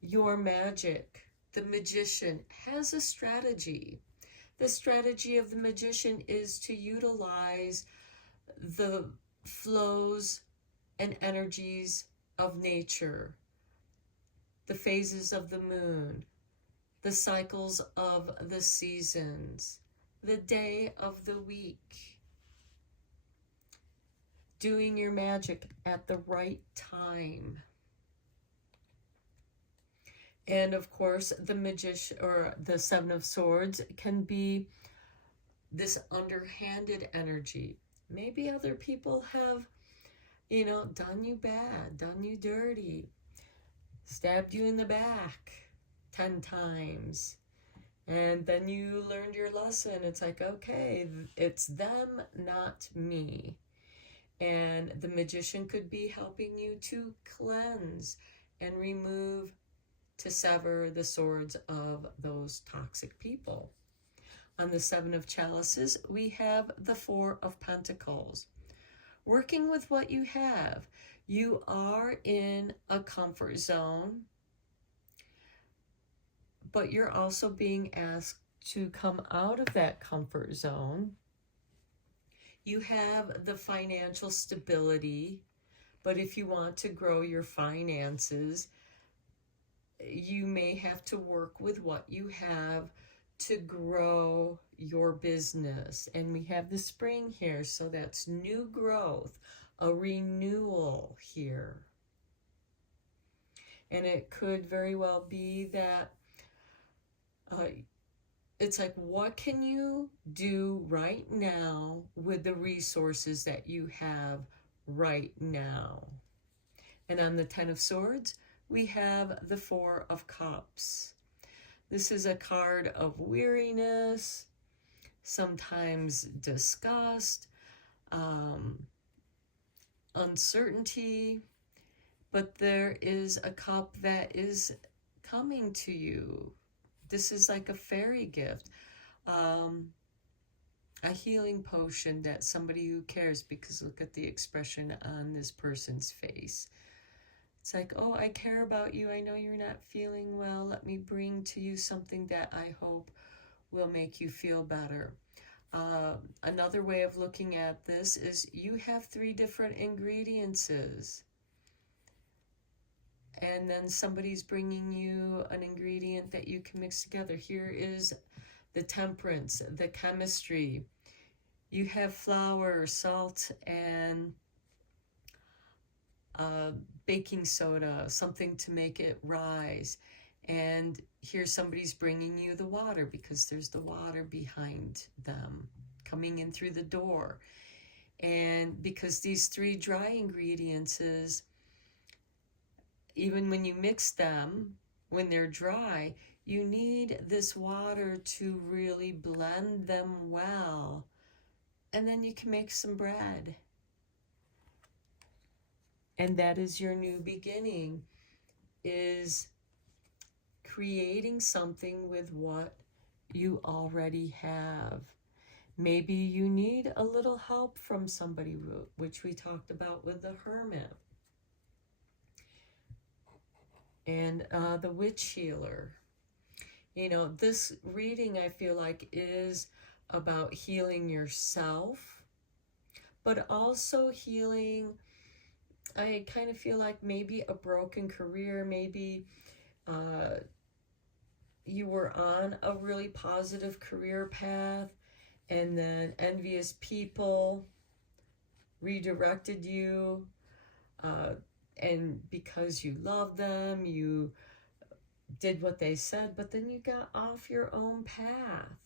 Your magic, the magician, has a strategy. The strategy of the magician is to utilize the flows and energies of nature, the phases of the moon, the cycles of the seasons, the day of the week, doing your magic at the right time. And of course, the magician, or the Seven of Swords, can be this underhanded energy. Maybe other people have, done you bad, done you dirty, stabbed you in the back 10 times. And then you learned your lesson. It's like, okay, it's them, not me. And the magician could be helping you to cleanse and remove, to sever the swords of those toxic people. On the Seven of Chalices, we have the Four of Pentacles. Working with what you have. You are in a comfort zone, but you're also being asked to come out of that comfort zone. You have the financial stability, but if you want to grow your finances, you may have to work with what you have to grow your business. And we have the Spring here, so that's new growth, a renewal here. And it could very well be that it's like, what can you do right now with the resources that you have right now? And on the Ten of Swords, we have the Four of Cups. This is a card of weariness, sometimes disgust, uncertainty, but there is a cup that is coming to you. This is like a fairy gift, a healing potion that somebody who cares, because look at the expression on this person's face. It's like, oh, I care about you. I know you're not feeling well. Let me bring to you something that I hope will make you feel better. Another way of looking at this is you have 3 different ingredients. And then somebody's bringing you an ingredient that you can mix together. Here is the Temperance, the chemistry. You have flour, salt, and baking soda, something to make it rise. And here somebody's bringing you the water, because there's the water behind them coming in through the door. And because these 3 dry ingredients is, even when you mix them, when they're dry, you need this water to really blend them well. And then you can make some bread. And that is your new beginning, is creating something with what you already have. Maybe you need a little help from somebody, which we talked about with the Hermit. And the Witch Healer. This reading, I feel like, is about healing yourself, but also healing, I kind of feel like maybe a broken career, maybe you were on a really positive career path, and then envious people redirected you, and because you loved them, you did what they said, but then you got off your own path.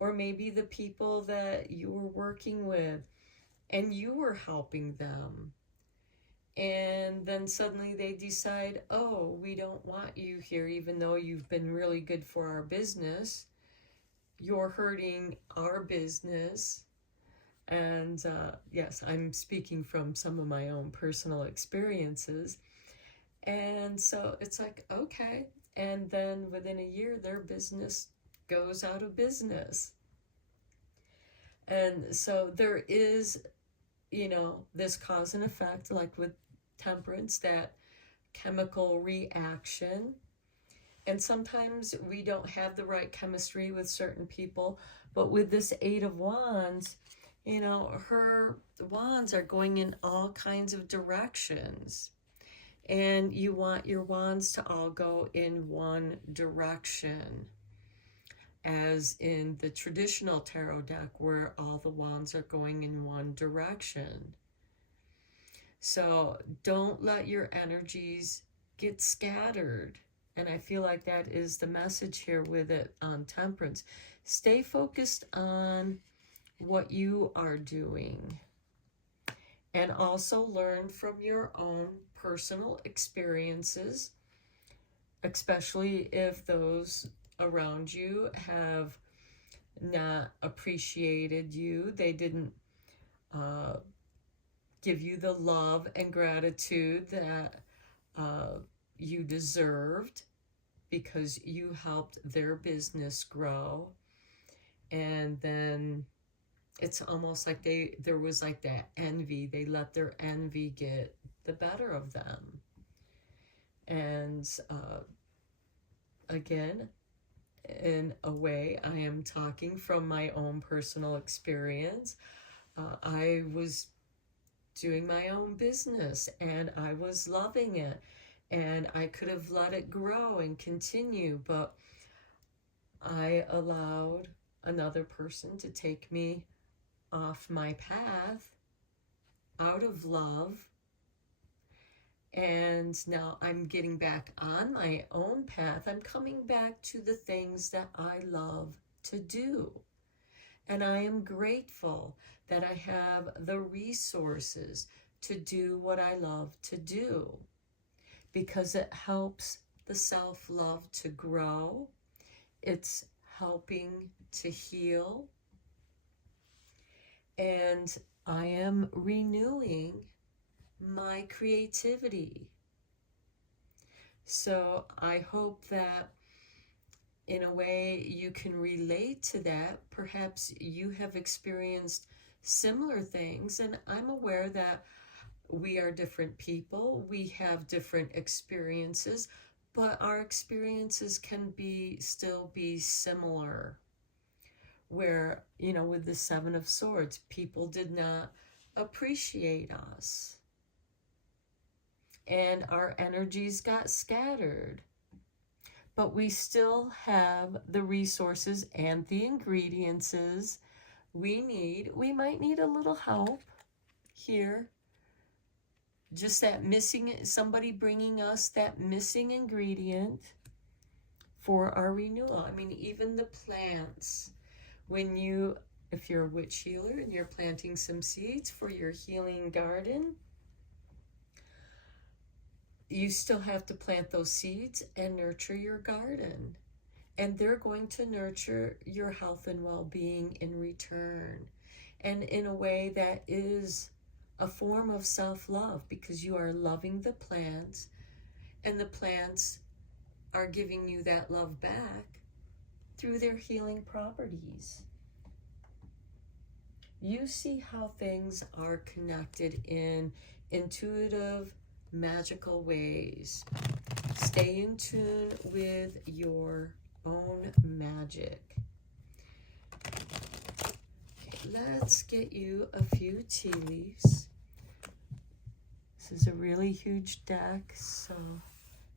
Or maybe the people that you were working with and you were helping them, and then suddenly they decide, oh, we don't want you here, even though you've been really good for our business. You're hurting our business. And yes, I'm speaking from some of my own personal experiences. And so it's like, okay. And then within a year, their business goes out of business. And so there is, this cause and effect, like with temperance, that chemical reaction. And sometimes we don't have the right chemistry with certain people. But with this Eight of Wands, her wands are going in all kinds of directions. And you want your wands to all go in one direction, as in the traditional tarot deck where all the wands are going in one direction. So don't let your energies get scattered. And I feel like that is the message here with it on temperance. Stay focused on what you are doing. And also learn from your own personal experiences, especially if those around you have not appreciated you. They didn't give you the love and gratitude that you deserved because you helped their business grow. And then it's almost like there was like that envy. They let their envy get the better of them. And again, in a way, I am talking from my own personal experience. I was doing my own business and I was loving it, and I could have let it grow and continue, but I allowed another person to take me off my path out of love. And now I'm getting back on my own path. I'm coming back to the things that I love to do. And I am grateful that I have the resources to do what I love to do, because it helps the self-love to grow. It's helping to heal. And I am renewing my creativity. So I hope that in a way you can relate to that. Perhaps you have experienced similar things, and I'm aware that we are different people. We have different experiences, but our experiences can still be similar. Where, with the Seven of Swords, people did not appreciate us. And our energies got scattered. But we still have the resources and the ingredients we need. We might need a little help here. Just that missing, somebody bringing us that missing ingredient for our renewal. I mean, even the plants. If you're a witch healer and you're planting some seeds for your healing garden, you still have to plant those seeds and nurture your garden. And they're going to nurture your health and well-being in return. And in a way that is a form of self-love, because you are loving the plants, and the plants are giving you that love back through their healing properties. You see how things are connected in intuitive, magical ways. Stay in tune with your own magic. Okay, let's get you a few tea leaves. This is a really huge deck, so I'm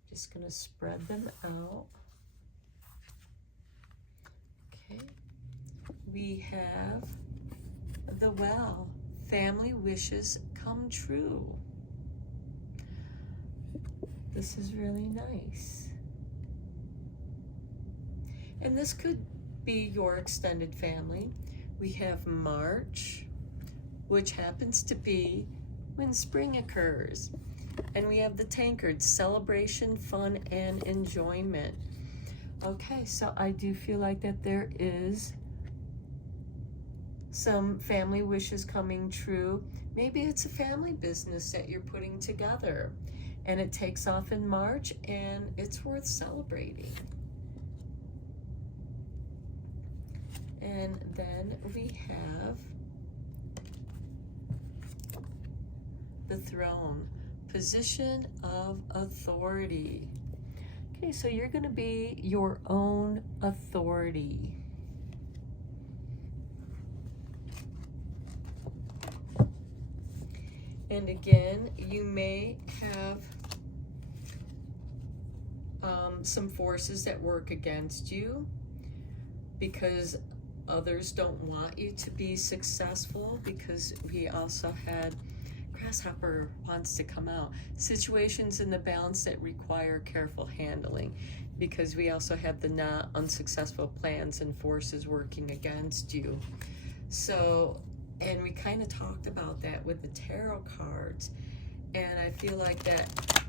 just going to spread them out. Okay, we have the Well, family wishes come true. This is really nice. And this could be your extended family. We have March, which happens to be when spring occurs. And we have the Tankard, celebration, fun, and enjoyment. Okay, so I do feel like that there is some family wishes coming true. Maybe it's a family business that you're putting together and it takes off in March and it's worth celebrating. And then we have the Throne, position of authority. Okay, so you're going to be your own authority. And again, you may have some forces that work against you because others don't want you to be successful, because we also had Grasshopper wants to come out. Situations in the balance that require careful handling, because we also had the not unsuccessful plans and forces working against you. So, and we kind of talked about that with the tarot cards, and I feel like that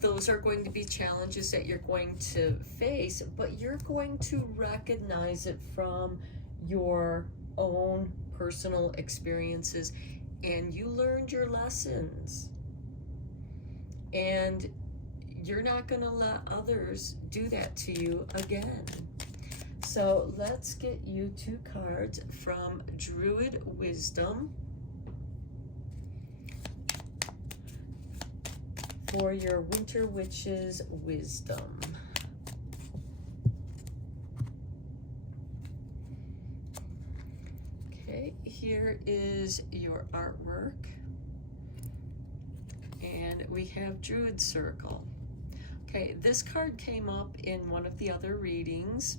those are going to be challenges that you're going to face, but you're going to recognize it from your own personal experiences, and you learned your lessons, and you're not going to let others do that to you again. So let's get you 2 cards from Druid Wisdom for your Winter Witch's wisdom. Okay, here is your artwork, and we have Druid Circle. Okay, this card came up in one of the other readings.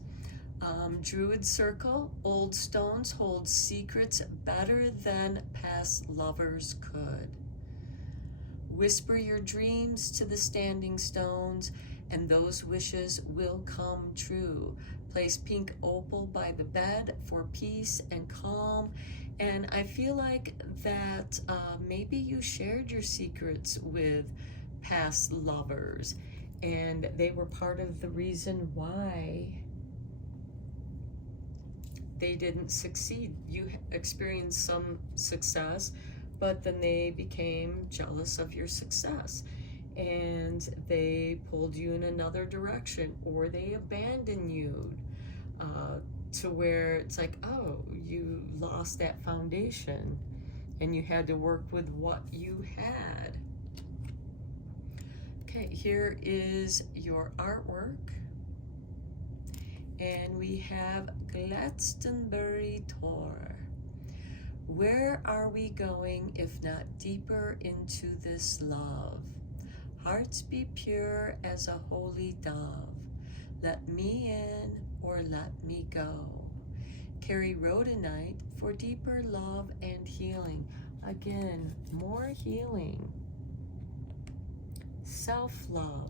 Druid Circle, old stones hold secrets better than past lovers could. Whisper your dreams to the standing stones, and those wishes will come true. Place pink opal by the bed for peace and calm. And I feel like that maybe you shared your secrets with past lovers, and they were part of the reason why they didn't succeed. You experienced some success, but then they became jealous of your success and they pulled you in another direction, or they abandoned you to where it's like, oh, you lost that foundation and you had to work with what you had. Okay, here is your artwork. And we have Glastonbury Tor. Where are we going if not deeper into this love? Hearts be pure as a holy dove. Let me in or let me go. Carry rhodonite for deeper love and healing. Again, more healing. Self-love,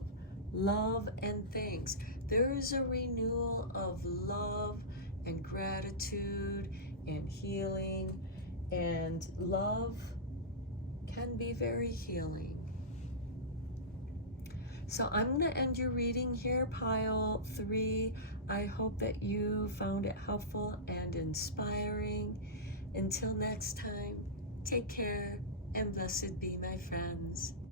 love and thanks. There is a renewal of love and gratitude and healing, and love can be very healing. So I'm going to end your reading here, pile 3. I hope that you found it helpful and inspiring. Until next time, take care and blessed be, my friends.